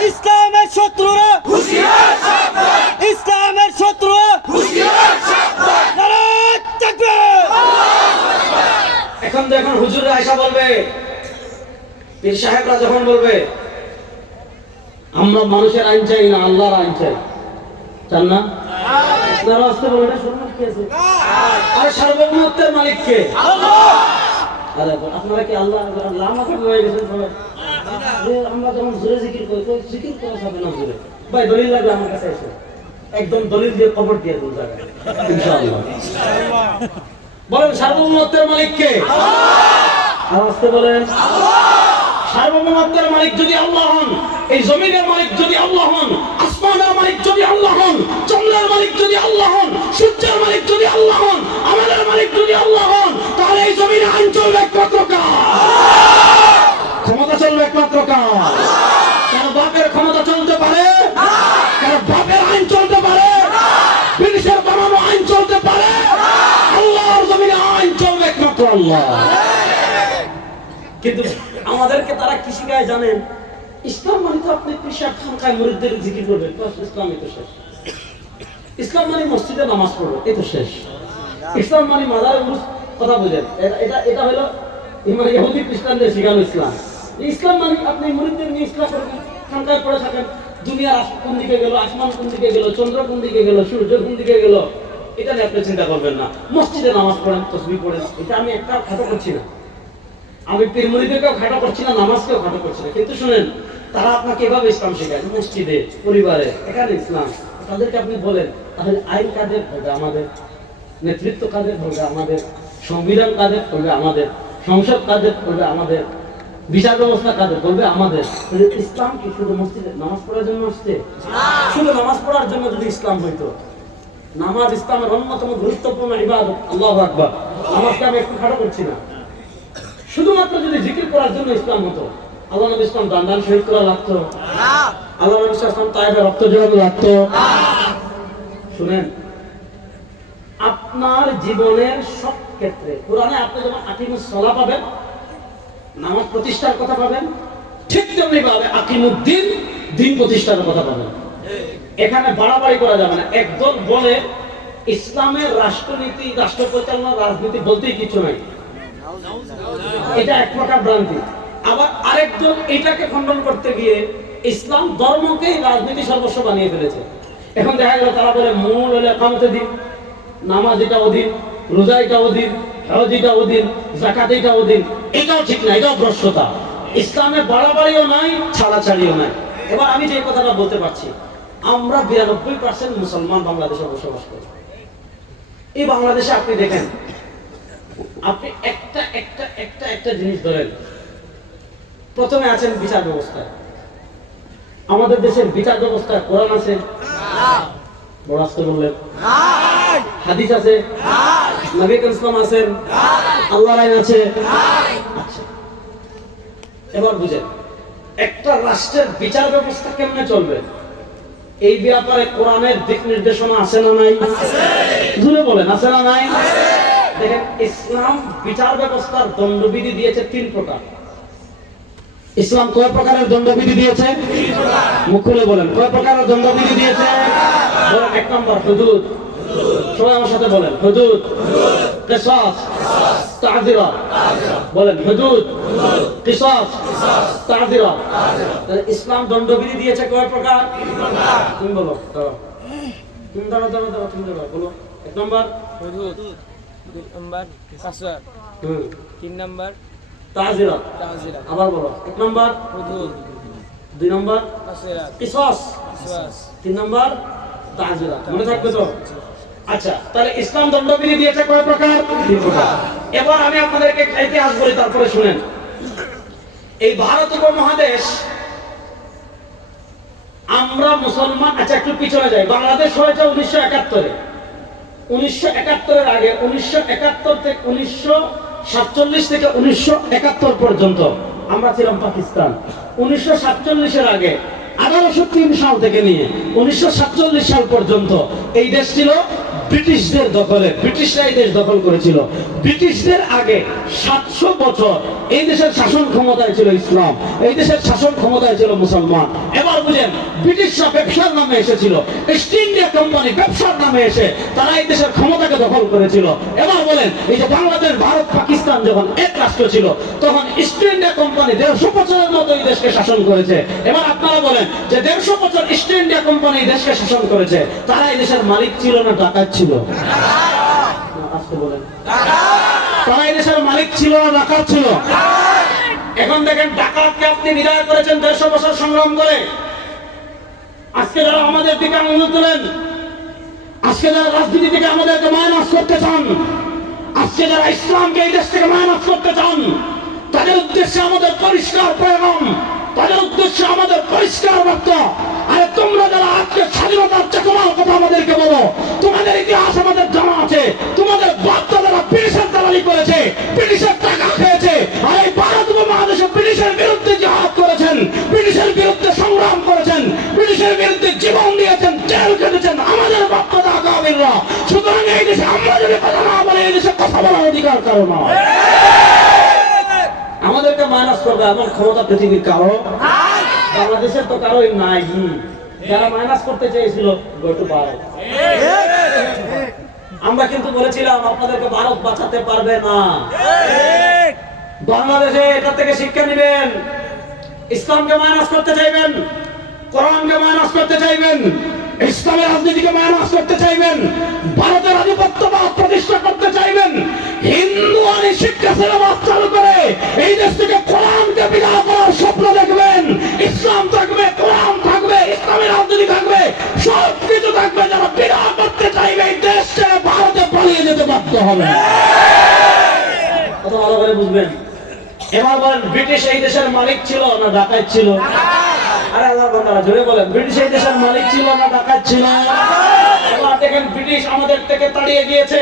ইসলামের শত্রুরা হুঁশিয়ার, ইসলামের শত্রুরা হুঁশিয়ার। এখন দেখুন হুজুররা আয়সা বলবে, পীর সাহেবরা যখন বলবে আমরা মানুষের আইন চাই না, আল্লাহর আইন চাই, চান না? আপনারা আসতে বলেন না, শুনুন কি আছে? আর সার্বভৌমত্বের মালিক কে? আরে আপনারা কি আল্লাহ লামাকে হয়ে গেছেন সবাই? আমরা যখন জোরে জিকির করি তো জিকির করা যাবে না জোরে। ভাই দলিল লাগবে আমার কাছে এসে, একদম দলিল দিয়ে কবর দিয়ে দেবো জায়গায় ইনশাআল্লাহ। বলেন সার্বভৌমত্বের মালিক কে? আর আসতে বলেন সার্বভৌমত্বের মালিক যদি আল্লাহ হন, এই জমিনের মালিক যদি আল্লাহ হন, আসমানের মালিক যদি আল্লাহ হন, চন্দ্রের মালিক যদি আল্লাহ হন, সূর্যের মালিক যদি আল্লাহ হন, আমাদের মালিক যদি আল্লাহ হন, তাহলে এই জমিনে আইন চলবে একমাত্র কার? ক্ষমতা চলবে একমাত্র কার? কেন বাপের ক্ষমতা চলতে পারে? কেন বাপের আইন চলতে পারে? ব্রিটিশের বানানো আইন চলতে পারে? আল্লাহর জমিনে আইন চলবে একমাত্র আল্লাহ। কিন্তু আমাদেরকে তারা কি শিখায় জানেন? ইসলাম মানে তো আপনি পেশা খানকায় মুরিদদের জিকির করবেন, ইসলামই তো শেষ। ইসলাম মানে মসজিদে নামাজ পড়বে, এই তো শেষ। ইসলাম মানে মাজারে উরুস কথা বুঝেন, এটা এটা হলো মানে ইহুদি খ্রিস্টানদের শিখানো ইসলাম। ইসলাম মানে আপনি মুরিদদের নিয়ে ইসলাম করবেন, খানকায় পড়ে থাকেন, দুনিয়ার কোন দিকে গেল, আসমান কোন দিকে গেল, চন্দ্র কোন দিকে গেল, সূর্য কোন দিকে গেল, এটা নিয়ে আপনি চিন্তা করবেন না। মসজিদে নামাজ পড়েন, তাসবিহ পড়েন, এটা আমি একটা খাটো করছি না, আমি পীর মুরিদদেরকেও খাটো করছি না, নামাজকেও খাটো করছি না। কিন্তু শুনেন, তারা আপনাকে এভাবে ইসলাম শেখায়, মসজিদে, পরিবারে, এখানে ইসলাম। তাদেরকে আপনি বলেন তাহলে আইন কাদের হবে? আমাদের। নেতৃত্ব কাদের হবে? আমাদের। সংবিধান কাদের হবে? আমাদের। সংসদ কাদের হবে? আমাদের। বিচার ব্যবস্থা কাদের করবে? আমাদের। ইসলাম কি শুধু মসজিদে নামাজ পড়ার জন্য আসছে? শুধু নামাজ পড়ার জন্য যদি ইসলাম হইতো, নামাজ ইসলামের অন্যতম গুরুত্বপূর্ণ ইবাদত, আল্লাহু আকবার। নামাজকে আমি একটু খাটো করছি না। শুধুমাত্র যদি জিকির করার জন্য ইসলাম হতো, আল্লাহ নবী ইসলাম দান শহীদ করা লাগতো না, আল্লাহ নবী ইসলাম তায়েফে রক্ত জড়ানো লাগতো না। শুনেন, আপনার জীবনের সব ক্ষেত্রে কোরআনে আপনি যখন আকিমুস সালাহ পাবেন, নামাজ প্রতিষ্ঠার কথা পাবেন, ঠিক তেমনি ভাবে আকিমুদ্দিন, দিন প্রতিষ্ঠার কথা পাবেন। এখানে বাড়াবাড়ি করা যাবে না। একদল বলে ইসলামের রাষ্ট্রনীতি, রাষ্ট্র পরিচালনা, রাজনীতি বলতেই কিছু নাই, এটা এক প্রকার ভ্রান্তি। আবার আরেকজন এটাকে খণ্ডন করতে গিয়ে ইসলাম ধর্মকেই রাজনীতি সর্বস্ব বানিয়ে ফেলেছে। এখন দেখা গেল তারা বলে মূল হলে একামতে দিন, নামাজ এটা অধীন, রোজা এটা অধীন, হজ এটা অধীন, যাকাত এটা অধীন। এটাও ঠিক না, এটাও ভ্রষ্টতা। ইসলামে বাড়াবাড়িও নাই, ছাড়াছাড়িও নাই। এবার আমি যে কথাটা বলতে পারছি, আমরা 92% মুসলমান বাংলাদেশে বসবাস করি। এই বাংলাদেশে আপনি দেখেন, আপনি একটা একটা একটা একটা জিনিস ধরেন। প্রথমে আছেন বিচার ব্যবস্থায়। আমাদের দেশের বিচার ব্যবস্থায় কোরআন আছে? বড় আস্তে বললেন। হাদিস আছে? নবী ইসলাম আছেন? আল্লাহর আইন আছে? আচ্ছা, এবার বুঝেন, একটা রাষ্ট্রের বিচার ব্যবস্থা কেমনে চলবে এই ব্যাপারে কোরআনের দিক নির্দেশনা আছে না নাই? জুড়ে বলেন, আছে না নাই? দেখেন, ইসলাম বিচার ব্যবস্থার দণ্ডবিধি দিয়েছে 3 প্রকার। ইসলাম কয় প্রকারের দণ্ডবিধি দিয়েছে? মুখ খুলে বলেন, কয় প্রকারের দণ্ডবিধি দিয়েছে? বলেন, 1 নম্বর হুদুদ। সবাই আমার সাথে বলেন, হুদুদ, কিসাস, তা'যিরাত। বলেন, হুদুদ, কিসাস, তা'যিরাত। তাহলে ইসলাম দণ্ডবিধি দিয়েছে কয় প্রকার? 3 প্রকার। তুমি বলো, তুমি দাঁড়াও, তুমি দাঁড়াও, বলো। 1 নম্বর হুদুদ, 2 নম্বর কিসাস, 3 নম্বর তা'যিরাত। আবার বলো, 1 নম্বর হুদুদ, 2 নম্বর কিসাস, 3 নম্বর তা'যিরাত। মনে থাকবে তো? আচ্ছা, তাহলে ইসলাম দণ্ডবিধি দিয়েছে কয় প্রকার? 3 প্রকার। এবার আমি আপনাদেরকে ইতিহাস বলি, তারপরে শুনেন। এই ভারত উপমহাদেশ আমরা মুসলমান, আচ্ছা একটু পিছনে যাই, বাংলাদেশ হয়েছে 1971-এ। 1971-এর আগে 1971 থেকে 1947 থেকে 1971 পর্যন্ত আমরা ছিলাম পাকিস্তান। 1947-এর আগে 1803 সাল থেকে নিয়ে 1947 সাল পর্যন্ত এই দেশ ছিল ব্রিটিশদের দখলে। ব্রিটিশরা এই দেশ দখল করেছিল। ব্রিটিশদের আগে 700 বছর এই দেশের শাসন ক্ষমতায় ছিল ইসলাম, এই দেশের শাসন ক্ষমতায় ছিল মুসলমান। এবার বুঝেন, ব্রিটিশরা ব্যবসার নামে এসেছিল, ইস্ট ইন্ডিয়া কোম্পানি ব্যবসার নামে এসে তারা এই দেশের ক্ষমতাকে দখল করেছিল। এবার বলেন, এই যে বাংলাদেশ, ভারত, পাকিস্তান যখন এক রাষ্ট্র ছিল, তখন ইস্ট ইন্ডিয়া কোম্পানি 150 বছরের মতো এই দেশকে শাসন করেছে। এবার আপনারা বলেন যে 150 বছর ইস্ট ইন্ডিয়া কোম্পানি এই দেশকে শাসন করেছে, তারা এই দেশের মালিক ছিল না ডাকাত ছিল? আজকে বলেন, তারা এই দেশের মালিক ছিল না ডাকাত ছিল? এখন দেখেন, ডাকাতকে আপনি বিদায় করেছেন 150 বছর সংগ্রাম করে। আজকে যারা আমাদের দিকে আঙুল তোলেন, আজকে যারা রাজনীতি থেকে আমাদেরকে মাইনাস করতে চান, আজকে যারা ইসলামকে এই দেশ থেকে মাইনাস করতে চান, তাদের উদ্দেশ্যে আমাদের পরিষ্কার পয়গাম, তাদের উদ্দেশ্যে আমাদের পরিষ্কার বার্তা। আরে তোমরা যারা আজকে স্বাধীনতার চেতনার কথা আমাদেরকে বলো, তোমাদের ইতিহাস আমাদের জানা আছে। তোমাদের বাপ-দাদারা ব্রিটিশের দালালি করেছে, ব্রিটিশের টাকা খেয়েছে। আর এই ভারত উপমহাদেশে ব্রিটিশের বিরুদ্ধে জিহাদ করেছেন, ব্রিটিশের বিরুদ্ধে সংগ্রাম করেছেন, ব্রিটিশের বিরুদ্ধে জীবন দিয়েছেন, জেল কেটেছেন আমাদের বাপ-দাদা আগামীরা। সুতরাং এই দেশে আমরা যদি কথা না বলে, এই দেশে কথা বলার অধিকার কারো না। আমাদেরকে মাইনাস করবে এমন ক্ষমতা পৃথিবীর কারো, বাংলাদেশের তো কারোই নাই। যারা মাইনাস করতে চেয়েছিল গটু ভারত। আমরা কিন্তু বলেছিলাম আপনাদেরকে ভারত বাঁচাতে পারবে না। বাংলাদেশে এটা থেকে শিক্ষা নেবেন। ইসলামকে মাইনাস করতে চাইবেন, কোরআনকে মাইনাস করতে চাইবেন, ইসলামের রাজনীতিকে মাইনাস করতে চাইবেন, ভারতের আধিপত্যবাদ প্রতিষ্ঠা করতে চাইবেন, হিন্দু আইনি শিক্ষা সিলেবাস চালু করে এই দেশ থেকে কোরআনকে বিদায় করার স্বপ্ন দেখবেন। ইসলাম থাকবে, কোরআন থাকবে, ইসলামের রাজনীতি থাকবে, সব কিছু থাকবে। যারা বিদায় করতে চাইবে এই দেশ ছেড়ে ভারতে পালিয়ে যেতে বাধ্য হবে। কথা ভালো করে বুঝবেন। এবার বলেন, ব্রিটিশ এই দেশের মালিক ছিল না ডাকাত ছিল? আরে আল্লাহর বান্দারা জোরে বলেন, ব্রিটিশ এই দেশের মালিক ছিল না ডাকাত ছিল? এবার দেখেন, ব্রিটিশ আমাদের থেকে তাড়িয়ে দিয়েছে।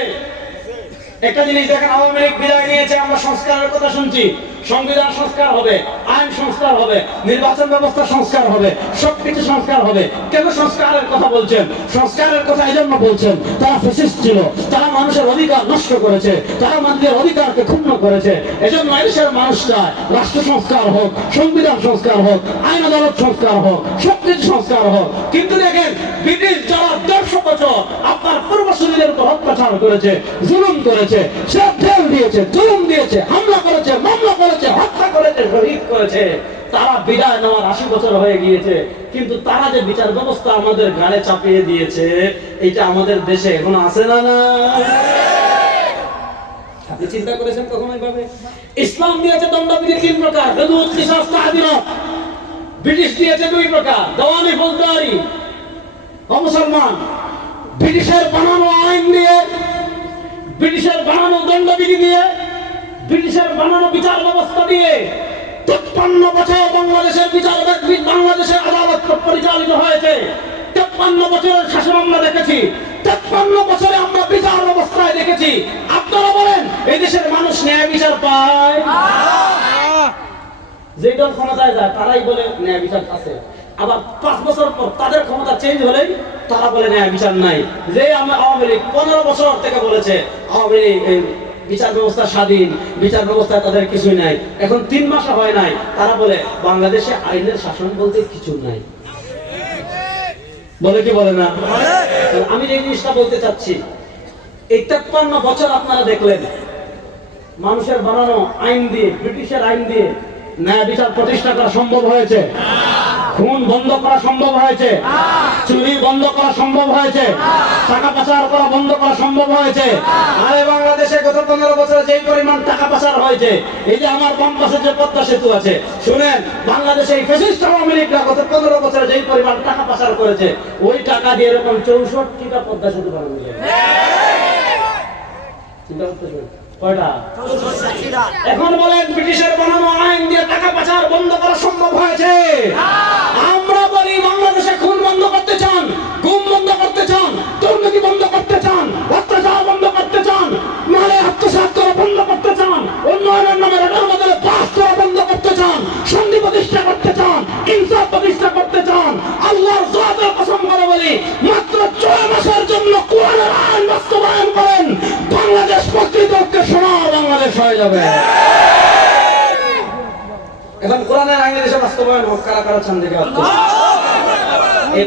একটা জিনিস দেখেন, আওয়ামী লীগ বিদায় নিয়েছে, আমরা সংস্কারের কথা শুনছি। সংবিধান সংস্কার হবে, আইন সংস্কার হবে, নির্বাচন ব্যবস্থা সংস্কার হবে, সবকিছু সংস্কার হবে। কেন সংস্কারের কথা বলছেন? সংস্কারের কথা এই জন্য বলছেন, তারা ফ্যাসিস্ট ছিল, তারা মানুষের অধিকার নষ্ট করেছে, তারা মানুষের অধিকারকে ক্ষুণ্ণ করেছে। এজন্য এদেশের মানুষ চায় রাষ্ট্র সংস্কার হোক, সংবিধান সংস্কার হোক, আইন আদালত সংস্কার হোক, সবকিছু সংস্কার হোক। কিন্তু দেখেন, ব্রিটিশ যারা 150 বছর আপনার পূর্বসূরীদের উপর অত্যাচার করেছে, জুলুম করেছে, সে জেল দিয়েছে, জুলুম দিয়েছে, হামলা করেছে, মামলা করেছে, হত্যা করেছে, শহীদ করেছে, তারা বিদায় নেওয়ার 80 বছর হয়ে গিয়েছে। কিন্তু তারা যে বিচার ব্যবস্থা আমাদের ঘাড়ে চাপিয়ে দিয়েছে, এটা আমাদের দেশে এখন আছে না? না, আপনি চিন্তা করেছেন কখনো এইভাবে? ইসলাম দিয়েছে দণ্ডবিধি 3 প্রকার, হুদুদ, কিসাস, তা'যীরাত। ব্রিটিশ দিয়েছে 2 প্রকার, দেওয়ানি, ফৌজদারি। ও মুসলমান, ব্রিটিশের বানানো আইন দিয়ে, ব্রিটিশের বানানো দণ্ডবিধি দিয়ে, ব্রিটিশের বানানো বিচার ব্যবস্থা দিয়ে 53 বছর বাংলাদেশের বাংলাদেশের আদালত পরিচালিত হয়েছে। 53 বছরের শাসন আমরা দেখেছি, 53 বছরে আমরা বিচার ব্যবস্থায় দেখেছি। আপনারা বলেন, এই দেশের মানুষ ন্যায় বিচার পায়? যে দল ক্ষমতায় যায় তারাই বলে ন্যায় বিচার আছে, আবার 5 বছর পর তাদের ক্ষমতা চেঞ্জ হলেই তারা বলে ন্যায় বিচার নাই। যে আওয়ামী লীগ 15 বছর থেকে বলেছে আওয়ামী লীগ বিচার ব্যবস্থা স্বাধীন, বিচার ব্যবস্থা তাদের কিছুই নাই। এখন 3 মাস হয় নাই, তারা বলে বাংলাদেশে আইনের শাসন বলতে কিছু নাই। বলে কি বলে না? আমি যে জিনিসটা বলতে চাচ্ছি, এই 53 বছর আপনারা দেখলেন মানুষের বানানো আইন দিয়ে, ব্রিটিশের আইন দিয়ে ন্যায় বিচার প্রতিষ্ঠা করা সম্ভব হয়েছে, খুন বন্ধ করা সম্ভব হয়েছে, চুরি বন্ধ করা সম্ভব হয়েছে, টাকা পাচার করা বন্ধ করা সম্ভব হয়েছে। আরে বাংলাদেশে গত 15 বছরে যেই পরিমাণ টাকা পাচার হয়েছে, এই যে আমার বাম পাশে যে পদ্মা সেতু আছে, শুনেন, বাংলাদেশে এই ফ্যাসিস্ট আওয়ামী লীগরা গত 15 বছরে যেই পরিমাণ টাকা পাচার করেছে, ওই টাকা দিয়ে এরকম 64টা পদ্মা সেতু বানানো যায়। চিন্তা করতেছেন কয়টা? এখন বলেন, ব্রিটিশের বানানো আইন আমরা বলি বাংলাদেশে খুন বন্ধ করতে চান, গুম বন্ধ করতে চান, দুর্নীতি বন্ধ করতে চান, অত্যাচার বন্ধ করতে চান, মানে আত্মসাৎ করা বন্ধ করতে চান, উন্নয়নের নামে এটার বদলে পাস করা বন্ধ করতে চান, সন্ধি প্রতিষ্ঠা করতে চান, ইনসাফ প্রতিষ্ঠা করতে চান। আল্লাহর জাতের কসম করে বলি, মাত্র 6 মাসের জন্য কোরআনের আইন বাস্তবায়ন করেন, বাংলাদেশ প্রকৃতপক্ষে সোনার বাংলাদেশ হয়ে যাবে। এখন কোরআনের আইন দেশে বাস্তবায়ন হোক, কারা কারা চান দেখে এই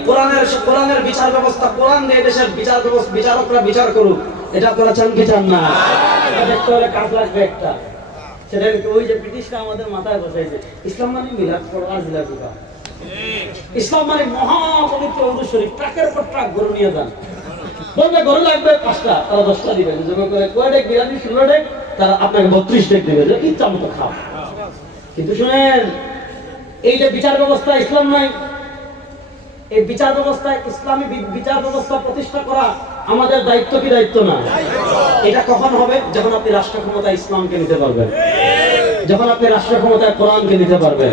কোরআনের বিচার ব্যবস্থা, কোরআন দিয়ে দেশের বিচারকরা বিচার করুক, এটা আপনারা চান কি চান না? এটা দেখতে হলে কাজ লাগবে একটা, সেটা ওই যে ব্রিটিশরা আমাদের মাথায় বসাইছে, ইসলাম মানে মিলাদ পড়া আর জিলাপি খাওয়া। ইসলাম মানে মহাপবিত্র উরদু শরীফ, ট্রাকের পর ট্রাক গরু নিয়ে যান, বলবে গরু লাগবে 5টা, তারা 10টা দিবে, যোগ করে কয় ডেক বিরিয়ানি 16 ডেক, তারা আপনাকে 32 ডেক দিবে, যে ইচ্ছা মতো খাও। কিন্তু শুনেন, এই যে বিচার ব্যবস্থা ইসলাম নাই, এই বিচার ব্যবস্থায় ইসলামী বিচার ব্যবস্থা প্রতিষ্ঠা করা আমাদের দায়িত্ব কি দায়িত্ব না? এটা কখন হবে? যখন আপনি রাষ্ট্র ক্ষমতা ইসলামকে নিতে পারবেন, যখন আপনি রাষ্ট্র ক্ষমতায় কোরআনকে নিতে পারবেন।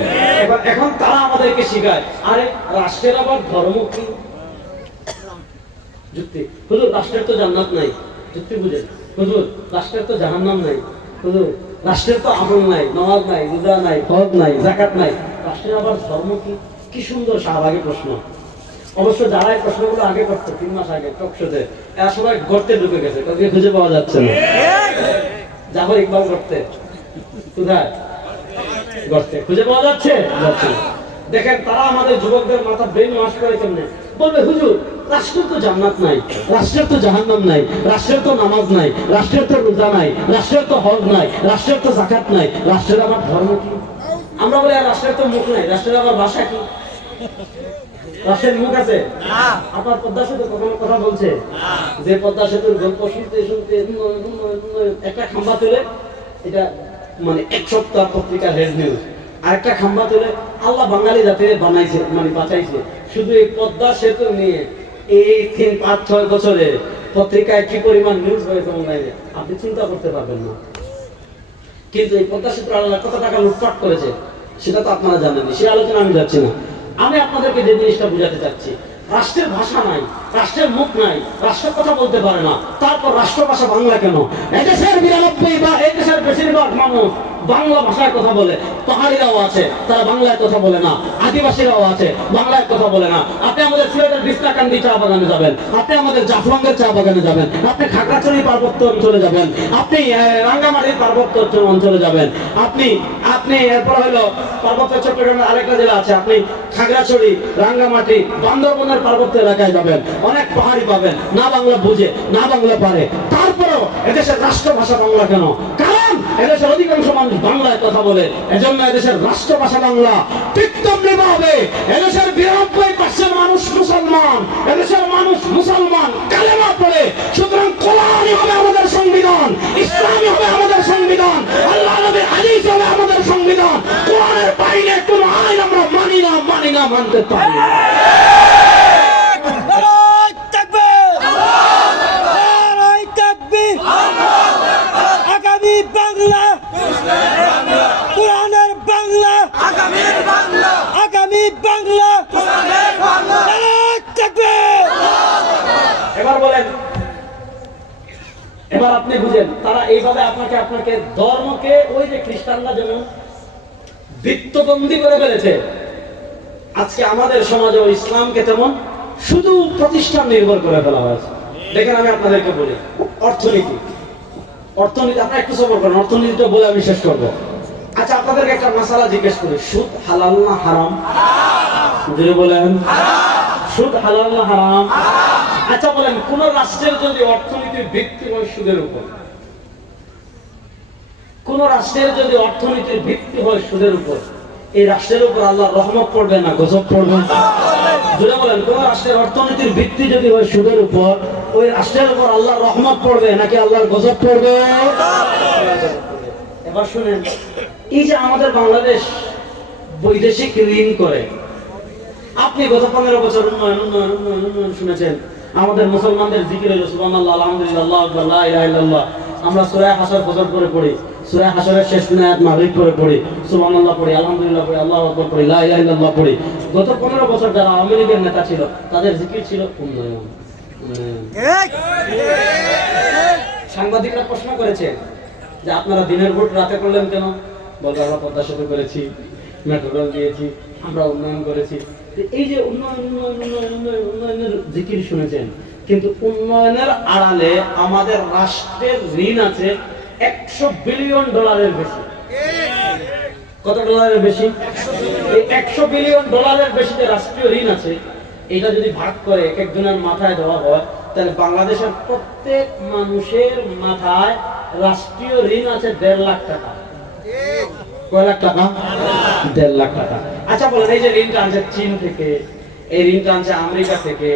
এখন তারা আমাদেরকে শিখায়, আরে রাষ্ট্রের আবার ধর্ম কি? যুক্তি, হুজুর রাষ্ট্রের তো জান্নাত নাই, যুক্তি বুঝেন, হুজুর রাষ্ট্রের তো জাহান্নাম নাই, হুজুর রাষ্ট্রের তো আমল নাই, নামাজ নাই, রোজা নাই, হজ নাই, যাকাত নাই, রাষ্ট্রের আবার ধর্ম কি? কি সুন্দর শাহবাগী প্রশ্ন। অবশ্য যারা এই প্রশ্নগুলো আগে করতো 3 মাস আগে টকশোতে, এরা সবাই গর্তে ঢুকে গেছে, কাউকে খুঁজে পাওয়া যাচ্ছে না। জাফর ইকবাল গর্তে, কোথায় গর্তে, খুঁজে পাওয়া যাচ্ছে? দেখেন তারা আমাদের যুবকদের মাথা ব্রেন ওয়াশ করে কেমনে বলবে, হুজুর রাষ্ট্রের তো জান্নাত নাই, রাষ্ট্রের তো জাহান্নাম নাই, রাষ্ট্রের তো নামাজ নাই, রাষ্ট্রের তো রোজা নাই, রাষ্ট্রের তো হজ নাই, রাষ্ট্রের তো যাকাত নাই, রাষ্ট্রের আবার ধর্ম কি? আমরা বলি আর রাষ্ট্রের তো মুখ নাই, রাষ্ট্রের আবার ভাষা কি? রাষ্ট্রের মুখ আছে? আপনার পদ্মা সেতু কখনো কথা বলছে? যে পদ্মা সেতুর গল্প শুনতে শুনতে একটা খাম্বা তুলে, এটা মানে 1 সপ্তাহ পত্রিকার হেড নিউজ, আরেকটা খাম্বা তুলে আল্লাহ বাঙালি জাতির বানাইছে, মানে বাঁচাইছে। শুধু এই পদ্মা সেতু নিয়ে এই 3-5-6 বছরে পত্রিকায় কি পরিমাণ নিউজ হয়েছে অনলাইনে আপনি চিন্তা করতে পারবেন না। কিন্তু এই পদ্মা সেতু আল্লাহ কত টাকা লুটপাট করেছে সেটা তো আপনারা জানেন, সে আলোচনা আমি যাচ্ছি না। আমি আপনাদেরকে যে জিনিসটা বুঝাতে চাচ্ছি, রাষ্ট্রের ভাষা নাই, রাষ্ট্রের মুখ নাই, রাষ্ট্র কথা বলতে পারে না, তারপর রাষ্ট্র ভাষা বাংলা কেন? এদেশের 92 বা এদেশের বেশিরভাগ মানুষ বাংলা ভাষায় কথা বলে। পাহাড়িরাও আছে, তারা বাংলায় কথা বলে না। আদিবাসীরাও আছে, বাংলায় কথা বলে না। আপনি আমাদের সিলেটের বিস্তাকান্দি চা বাগানে যাবেন, আপনি আমাদের জাফলংয়ের চা বাগানে যাবেন, আপনি খাগড়াছড়ি পার্বত্য অঞ্চলে যাবেন, আপনি রাঙ্গামাটির পার্বত্য অঞ্চলে যাবেন, আপনি এরপর হলো পার্বত্য চট্টগ্রামের আরেকটা জেলা আছে, আপনি খাগড়াছড়ি, রাঙ্গামাটি, বান্দরবনের পার্বত্য এলাকায় যাবেন, অনেক পাহাড়ি পাবেন, না বাংলা বুঝে, না বাংলা পারে, তারপরেও এদেশের রাষ্ট্রভাষা বাংলা কেন? কারণ এদেশের অধিকাংশ মানুষ বাংলায় কথা বলে, এজন্য এদেশের রাষ্ট্রভাষা বাংলা। ঠিক তেমনি ভাবে এদেশের 92% মানুষ মুসলমান, এদেশের মানুষ মুসলমান কালেমা পড়ে। সুতরাং কোরআনই হবে আমাদের সংবিধান, ইসলামই হবে আমাদের সংবিধান, আল্লাহ নবীর হাদিস হবে আমাদের সংবিধান। কোরআনের বাইরে কোনো আইন আমরা মানি না, মানতে পারি না। আগামী বাংলা, কোরআনের বাংলা, আগামীর বাংলা, আগামী বাংলা, কোরআনের বাংলা। এবার বলেন, এবার আপনি বুঝেন, তারা এইভাবে আপনাকে ধর্মকে, ওই যে খ্রিস্টানরা যেমন বৃত্তবন্দী করে ফেলেছে, আজকে আমাদের সমাজে ওই ইসলামকে তেমন শুধু প্রতিষ্ঠান নির্ভর করে ফেলা হয়েছে। দেখেন আমি আপনাদেরকে বলি, অর্থনীতি আপনারা একটু সবর করেন, অর্থনীতিটা বলে আমি শেষ করবো। আচ্ছা আপনাদেরকে একটা মাসালা জিজ্ঞেস করি, সুদ হালাল না হারাম? যদি বলেন সুদ হালাল না হারাম? আচ্ছা বলেন, কোন রাষ্ট্রের যদি অর্থনীতির ভিত্তি হয় সুদের উপর, কোন রাষ্ট্রের যদি অর্থনীতির ভিত্তি হয় সুদের উপর, এই রাষ্ট্রের উপর আল্লাহর রহমত পড়বে না গজব পড়বে? যদি বলেন, কোন রাষ্ট্রের অর্থনীতির ভিত্তি যদি হয় সুদের উপর, ওই রাষ্ট্রের উপর আল্লাহর রহমত পড়বে নাকি আল্লাহর গজব পড়বে? এবার শুনেন, এই যে আমাদের বাংলাদেশ বৈদেশিক ঋণ করে, আপনি গত 15 বছর উন্নয়ন শুনেছেন। আমাদের মুসলমানদের জিকির হলো সুবহানাল্লাহ, আলহামদুলিল্লাহ, আল্লাহু আকবার, লা ইলাহা ইল্লাল্লাহ। আমরা সূরা হাসর ফজর করে পড়ি, সূরা হাশরের শেষ দিনে আয়াত মাগরিব পড়ে পড়ি, সুবহানাল্লাহ পড়ি, আলহামদুলিল্লাহ পড়ি, আল্লাহু আকবার পড়ি, লা ইলাহা ইল্লাল্লাহ পড়ি। গত 15 বছর যারা আওয়ামী লীগের নেতা ছিল তাদের জিকির ছিল উন্নয়ন। সাংবাদিকরা প্রশ্ন করেছে যে আপনারা দিনের ভোট রাতে করলেন কেন? বলবো আমরা পদ্মা সেতু করেছি, মেট্রো রেল দিয়েছি, আমরা উন্নয়ন করেছি। এই যে উন্নয়ন উন্নয়ন উন্নয়ন উন্নয়ন উন্নয়নের জিকির শুনেছেন, কিন্তু উন্নয়নের আড়ালে আমাদের রাষ্ট্রের ঋণ আছে $100 বিলিয়ন বেশি। কত ডলারের বেশি? এই $100 বিলিয়ন বেশি যে রাষ্ট্রীয় ঋণ আছে, এটা যদি ভাগ করে এক একজনের মাথায় দেওয়া হয়, তাহলে বাংলাদেশের প্রত্যেক মানুষের মাথায় রাষ্ট্রীয় ঋণ আছে 1.5 লাখ টাকা। কয় লাখ টাকা? 1.5 লাখ টাকা। আচ্ছা বলেন, এই যে ঋণটা আনছে চীন থেকে, এই ঋণটা আনছে আমেরিকা থেকে,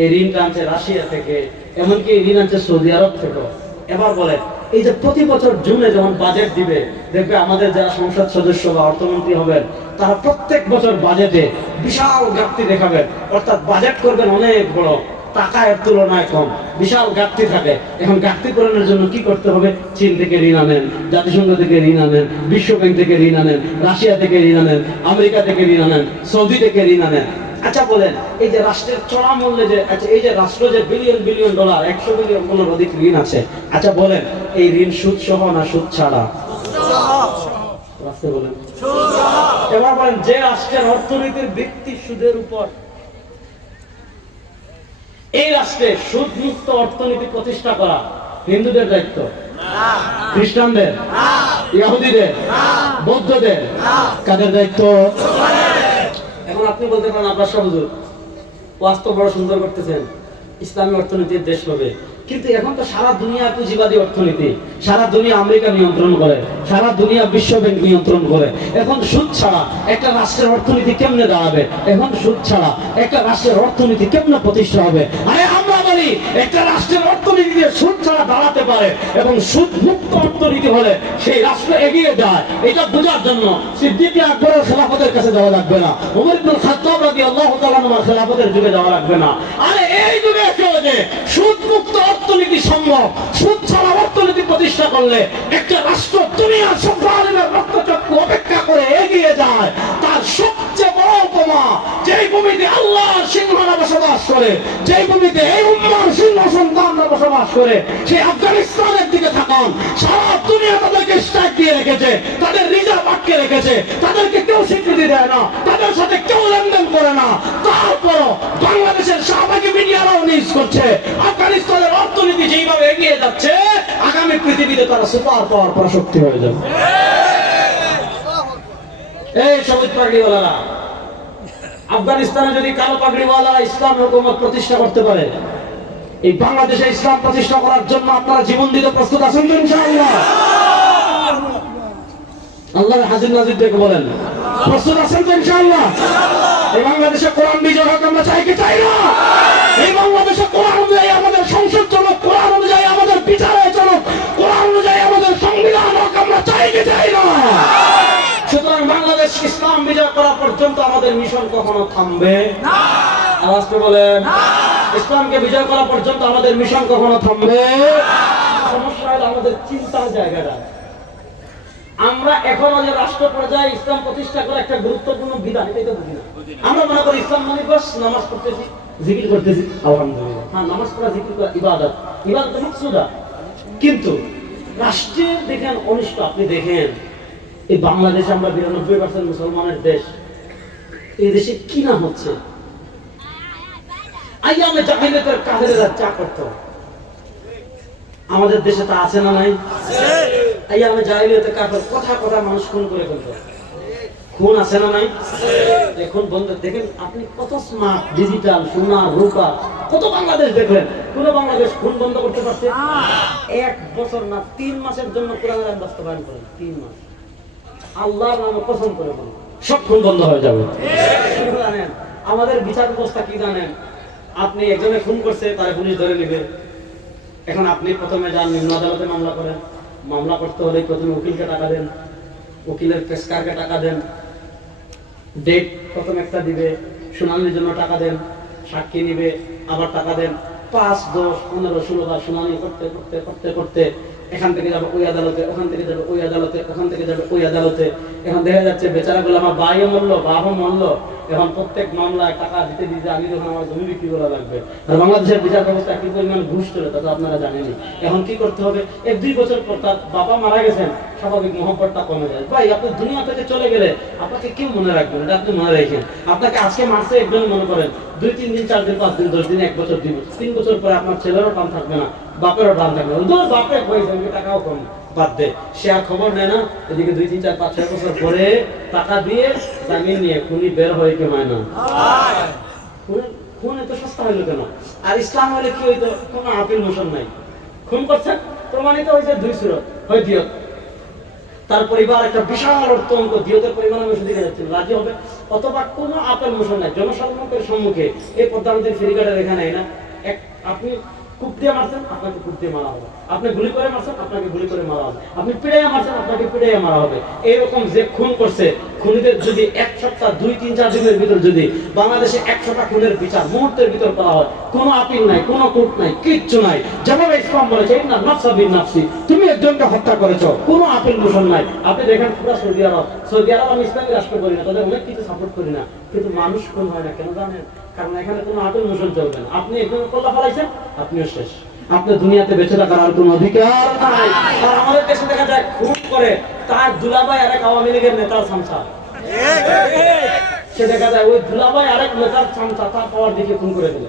এই ঋণটা আনছে রাশিয়া থেকে, এমনকি এই ঋণ আনছে সৌদি আরব থেকে। এবার বলেন, এই যে প্রতি বছর জুনে যখন বাজেট দিবে, দেখবে আমাদের যারা সংসদ সদস্য বা অর্থমন্ত্রী হবেন, তারা প্রত্যেক বছর বাজেটে বিশাল ঘাটতি দেখাবেন, অর্থাৎ বাজেট করবেন অনেক বড়, টাকা এর তুলনায় কম, বিশাল ঘাটতি থাকে। এখন ঘাটতি পূরণের জন্য কি করতে হবে? চীন থেকে ঋণ আনেন, জাতিসংঘ থেকে ঋণ আনেন, বিশ্ব ব্যাংক থেকে ঋণ আনেন, রাশিয়া থেকে ঋণ আনেন, আমেরিকা থেকে ঋণ আনেন, সৌদি থেকে ঋণ আনেন। আচ্ছা বলেন, এই যে রাষ্ট্রের চড়া মূল্যে যে, আচ্ছা এই যে রাষ্ট্র যে বিলিয়ন বিলিয়ন ডলার, $100 বিলিয়ন অধিক ঋণ আছে, আচ্ছা বলেন এই ঋণ সুদ সহ না সুদ ছাড়া? রাষ্ট্র বলেন। এবার বলেন, যে রাষ্ট্রের অর্থনীতির ভিত্তি সুদের উপর, এই রাষ্ট্রে সুদ মুক্ত অর্থনীতি প্রতিষ্ঠা করা হিন্দুদের দায়িত্ব, খ্রিস্টানদের, ইহুদিদের, বৌদ্ধদের, কাদের দায়িত্ব? এখন আপনি বলতে পারেন, আপনার সব হুজুর ওয়াজ তো বড় সুন্দর করতেছেন, ইসলামী অর্থনীতির দেশ হবে, কিন্তু এখন তো সারা দুনিয়া পুঁজিবাদী অর্থনীতি, সারা দুনিয়া আমেরিকা নিয়ন্ত্রণ করে, সারা দুনিয়া বিশ্ব ব্যাংক নিয়ন্ত্রণ করে। এখন সুদ ছাড়া একটা রাষ্ট্রের অর্থনীতি কেমনে দাঁড়াবে? এখন সুদ ছাড়া একটা রাষ্ট্রের অর্থনীতি কেমনে প্রতিষ্ঠা হবে? আরে আমরা বলি, একটা রাষ্ট্রের অর্থনীতি দিয়ে সুদ ছাড়া দাঁড়াতে পারে এবং সুদ মুক্ত অর্থনীতি হলে সেই রাষ্ট্র এগিয়ে যায়। এটা বোঝার জন্য সিদ্দিক আকবরের খেলাফতের কাছে যাওয়া লাগবে না, ওমর ইবনে খাত্তাব রাদিয়াল্লাহু তাআলা আনহুর খেলাফতের যুগে যাওয়া লাগবে না। আরে এই যুগে এসেও যে সুদ মুক্ত অর্থনীতি সম্ভব, সুদ ছাড়া অর্থনীতি প্রতিষ্ঠা করলে একটা রাষ্ট্র দুনিয়ার সব আলেমের রক্তচক্ষু অপেক্ষা করে এগিয়ে যায়। তার সবচেয়ে বড় উপমা, যেই ভূমিতে আল্লাহর সিংহরা বসবাস করে, যেই ভূমিতে এই উম্মার সিংহ সন্তানরা বসবাস করে, সেই আফগানিস্তানের দিকে থাকান। সারা দুনিয়া তাদেরকে স্ট্রাইক দিয়ে রেখেছে, তাদের রিজার্ভ আটকে রেখেছে, তাদেরকে কেউ স্বীকৃতি দেয় না, তাদের সাথে কেউ লেনদেন করে না। তারপরও বাংলাদেশের শাহবাগী মিডিয়ারাও নিউজ করছে, আফগানিস্তানের অর্থনীতি যেইভাবে এগিয়ে যাচ্ছে, আগামী পৃথিবীতে তারা সুপার পাওয়ার পরাশক্তি হয়ে যাবে। এই সবুজ পাগড়িওয়ালারা, আফগানিস্তানে যদি কালো পাগড়িওয়ালারা ইসলাম হুকুমত প্রতিষ্ঠা করতে পারে, এই বাংলাদেশে ইসলাম প্রতিষ্ঠা করার জন্য আপনারা জীবন দিতে প্রস্তুত আছেন তো ইনশাআল্লাহ? আল্লাহর হাজির নাজির দেখে বলেন, প্রস্তুত আছেন তো ইনশাআল্লাহ? এই বাংলাদেশে কোরআন বিজয় হোক, আমরা চাই কি চাই না? এই বাংলাদেশে কোরআন অনুযায়ী আমাদের সংসদ চলুক, কোরআন অনুযায়ী আমাদের বিচারে চলুক, কোরআন অনুযায়ী আমাদের সংবিধান হোক, আমরা চাই কি চাই না? সুতরাং বাংলাদেশ ইসলাম বিজয় করা পর্যন্ত আমাদের মিশন কখনো থামবে না। আওয়াজ করে বলেন, ইসলামকে বিজয় করা পর্যন্ত আমাদের মিশন কখনো থামবে না। সমস্যা হলো আমাদের চিন্তার জায়গাটা। আমরা এখনো যে রাষ্ট্র পর্যায়ে ইসলাম প্রতিষ্ঠা করা একটা গুরুত্বপূর্ণ বিধান, এটাই তো বুঝি না। আমরা মনে করি ইসলাম মানে বাস নামাজ পড়তেছি, জিকির করতেছি, আলহামদুলিল্লাহ। হ্যাঁ, নামাজ পড়া, জিকির করা ইবাদত, ইবাদত মাকসুদা। কিন্তু রাষ্ট্রের দেখেন অনিষ্ট, আপনি দেখেন এই বাংলাদেশে আমরা 92% মুসলমানের দেশ, এই দেশে কি না হচ্ছে? আইয়ামে জাহিলিয়াতের কাফেররা চা করতো, আমাদের দেশে তা আছে না নাই? আইয়ামে জাহিলিয়াতের কাফের কথা কথা মানুষ খুন করে ফেলতো, খুন আছে না নাই? এখন বন্ধ দেখেন আপনি কত স্মার্ট, ডিজিটাল, সোনা রূপা, কত বাংলাদেশ দেখলেন, কোন বাংলাদেশ খুন বন্ধ করতে পারছে? 1 বছর না 3 মাসের জন্য কোরআনের আইন বাস্তবায়ন করেন, 3 মাস, আল্লাহর নামে কসম করে বলেন সব খুন বন্ধ হয়ে যাবে। জানেন আমাদের বিচার ব্যবস্থা কি জানেন? আপনি একজনে খুন করছে, তারা পুলিশ ধরে নেবে। এখন আপনি প্রথমে যান নিম্ন আদালতে মামলা করেন, মামলা করতে হলে প্রথমে উকিলকে টাকা দেন, উকিলের পেশকারকে টাকা দেন, ডেট প্রথম একটা দিবে, শুনানির জন্য টাকা দেন, সাক্ষী নিবে, আবার টাকা দেন, 5, 10, 15, 16 বার শুনানি করতে করতে করতে করতে এখান থেকে যাবে ওই আদালতে, ওখান থেকে যাবে ওই আদালতে, ওখান থেকে যাবে ওই আদালতে। এখন দেখা যাচ্ছে বেচারাগুলো আমার ভাইও মরলো, বাবাও মরলো, এখন প্রত্যেক মামলায় টাকা দিতে দিতে আমি যখন আমার জমি বিক্রি করা লাগবে। আর বাংলাদেশের বিচার ব্যবস্থা কি পরিমাণ ঘুষ চলে তা তো আপনারা জানেনই। এখন কি করতে হবে, 1-2 বছর পর তার বাবা মারা গেছেন, স্বাভাবিক মহব্বতটা কমে যায়। ভাই আপনি দুনিয়া থেকে চলে গেলে আপনাকে কেউ মনে রাখবেন, এটা আপনি মনে রাখেন। আপনাকে আজকে মারছে একজন, মনে করেন 2-3 দিন 4 দিন 5 দিন 10 দিন 1 বছর 2 বছর 3 বছর পরে আপনার ছেলেরও টান থাকবে না, বাপেরও টান থাকবে না। তোর বাপে পয়সা টাকাও কম বাদ দে, সে আর খবর নেয় না। এদিকে 2, 3, 4, 5, 6 বছর পরে টাকা দিয়ে জামিন নিয়ে খুনি বের হয়ে কে হয় না। খুন এত সস্তা হইলো কেন? আর ইসলাম হলে কি হইতো, কোনো আপিল মোশন নাই। খুন করছেন, প্রমাণিত হয়েছে 2 সুরত, হয় দিয়ত, তার পরিবার একটা বিশাল অর্থ অঙ্ক দিয়তের পরিমাণ আমি দিকে যাচ্ছি, রাজি হবে, অথবা কোনো আপিল মোশন নাই। জনসাধারণের সম্মুখে এই প্রধানমন্ত্রী ফেরিঘাটের এখানে না, আপনি কূপ দিয়ে মারছেন, আপনাকে কূপ দিয়ে মারা হবে। আপনি গুলি করে মারছেন, আপনাকে গুলি করে মারা হবে। আপনি পিড়াইয়া মারছেন, আপনাকে পিড়াইয়া মারা হবে। এইরকম যে খুন করছে, খুনিদের যদি 1 সপ্তাহ 2-3-4 দিনের ভিতর যদি বাংলাদেশে 100টা খুনের বিচার মুহূর্তের ভিতর করা হয়, কোনো আপিল নাই, কোনো কোর্ট নাই, কিচ্ছু নাই। যেভাবে ইসলাম বলেছে ইন্না নাফসা বিন নাফসি, তুমি একজনকে হত্যা করেছো, কোনো আপিল মোশন নাই। আপনি দেখেন পুরো সৌদি আরব, আমি ইসলামী রাষ্ট্র করি না, তাদের অনেক কিছু সাপোর্ট করি না, কিন্তু মানুষ খুন হয় না কেন জানেন? কারণ এখানে কোনো আপিল মোশন চলবে না। আপনি একজন কল্লা ফেলাইছেন, আপনিও শেষ। আপনার দুনিয়াতে বেঁচে থাকার আর কোনো অধিকার নাই। আর আমাদের দেশে দেখা যায় খুন করে তার দুলাভাই আরেক আওয়ামী লীগের নেতার সামসা, সে দেখা যায় ওই দুলাভাই আরেক নেতার সামসা, তার পাওয়ার দিকে খুন করে দিল।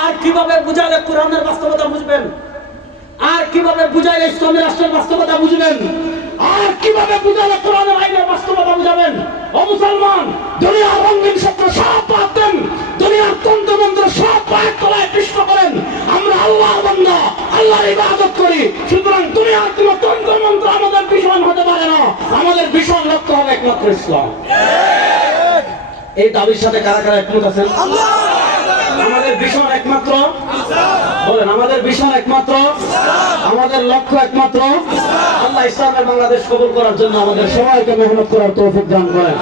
আর কিভাবে বুঝালে কোরআনের বাস্তবতা বুঝবেন? আর কিভাবে বুঝাইলে ইসলামী রাষ্ট্রের বাস্তবতা বুঝবেন? আর কিভাবে বুঝালে কোরআনের আইনের বাস্তবতা বুঝাবেন? ও মুসলমান, দুনিয়ার রঙিন স্বপ্ন সব বাদ দেন, দুনিয়ার তন্ত্রমন্ত্র সব পায়ের তলায় পিষ্ট করেন। আমরা আল্লাহর বান্দা, আল্লাহর ইবাদত করি, সুতরাং দুনিয়ার কোনো তন্ত্রমন্ত্র আমাদের ভীষণ হতে পারে না। আমাদের ভীষণ লক্ষ্য হবে একমাত্র ইসলাম। এই দাবির সাথে কারা কারা একমত আছেন? আমাদের ভীষণ একমাত্র বলেন, আমাদের ভীষণ একমাত্র, আমাদের লক্ষ্য একমাত্র আল্লাহ। ইসলামের বাংলাদেশ কবুল করার জন্য আমাদের সবাইকে মেহনত করার তৌফিক দান করেন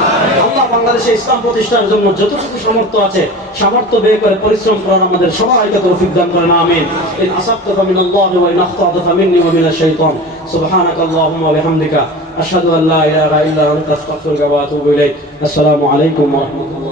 আল্লাহ। বাংলাদেশে ইসলাম প্রতিষ্ঠার জন্য যতটুকু সামর্থ্য আছে, সামর্থ্য ব্যয় করে পরিশ্রম করার আমাদের সবাইকে তৌফিক দান করেন, আমিন। ইন আসাবতু ফামিনাল্লাহি ওয়া ইন আখতাতু ফামিন্নি ওয়া মিনাশ শাইতান। সুবহানাকাল্লাহুম্মা ওয়া বিহামদিকা আশহাদু আল্লা ইলাহা ইল্লা আনতা আস্তাগফিরুকা ওয়া আতুবু ইলাইক। আসসালামু আলাইকুম ওয়া রাহমাতুল্লাহ।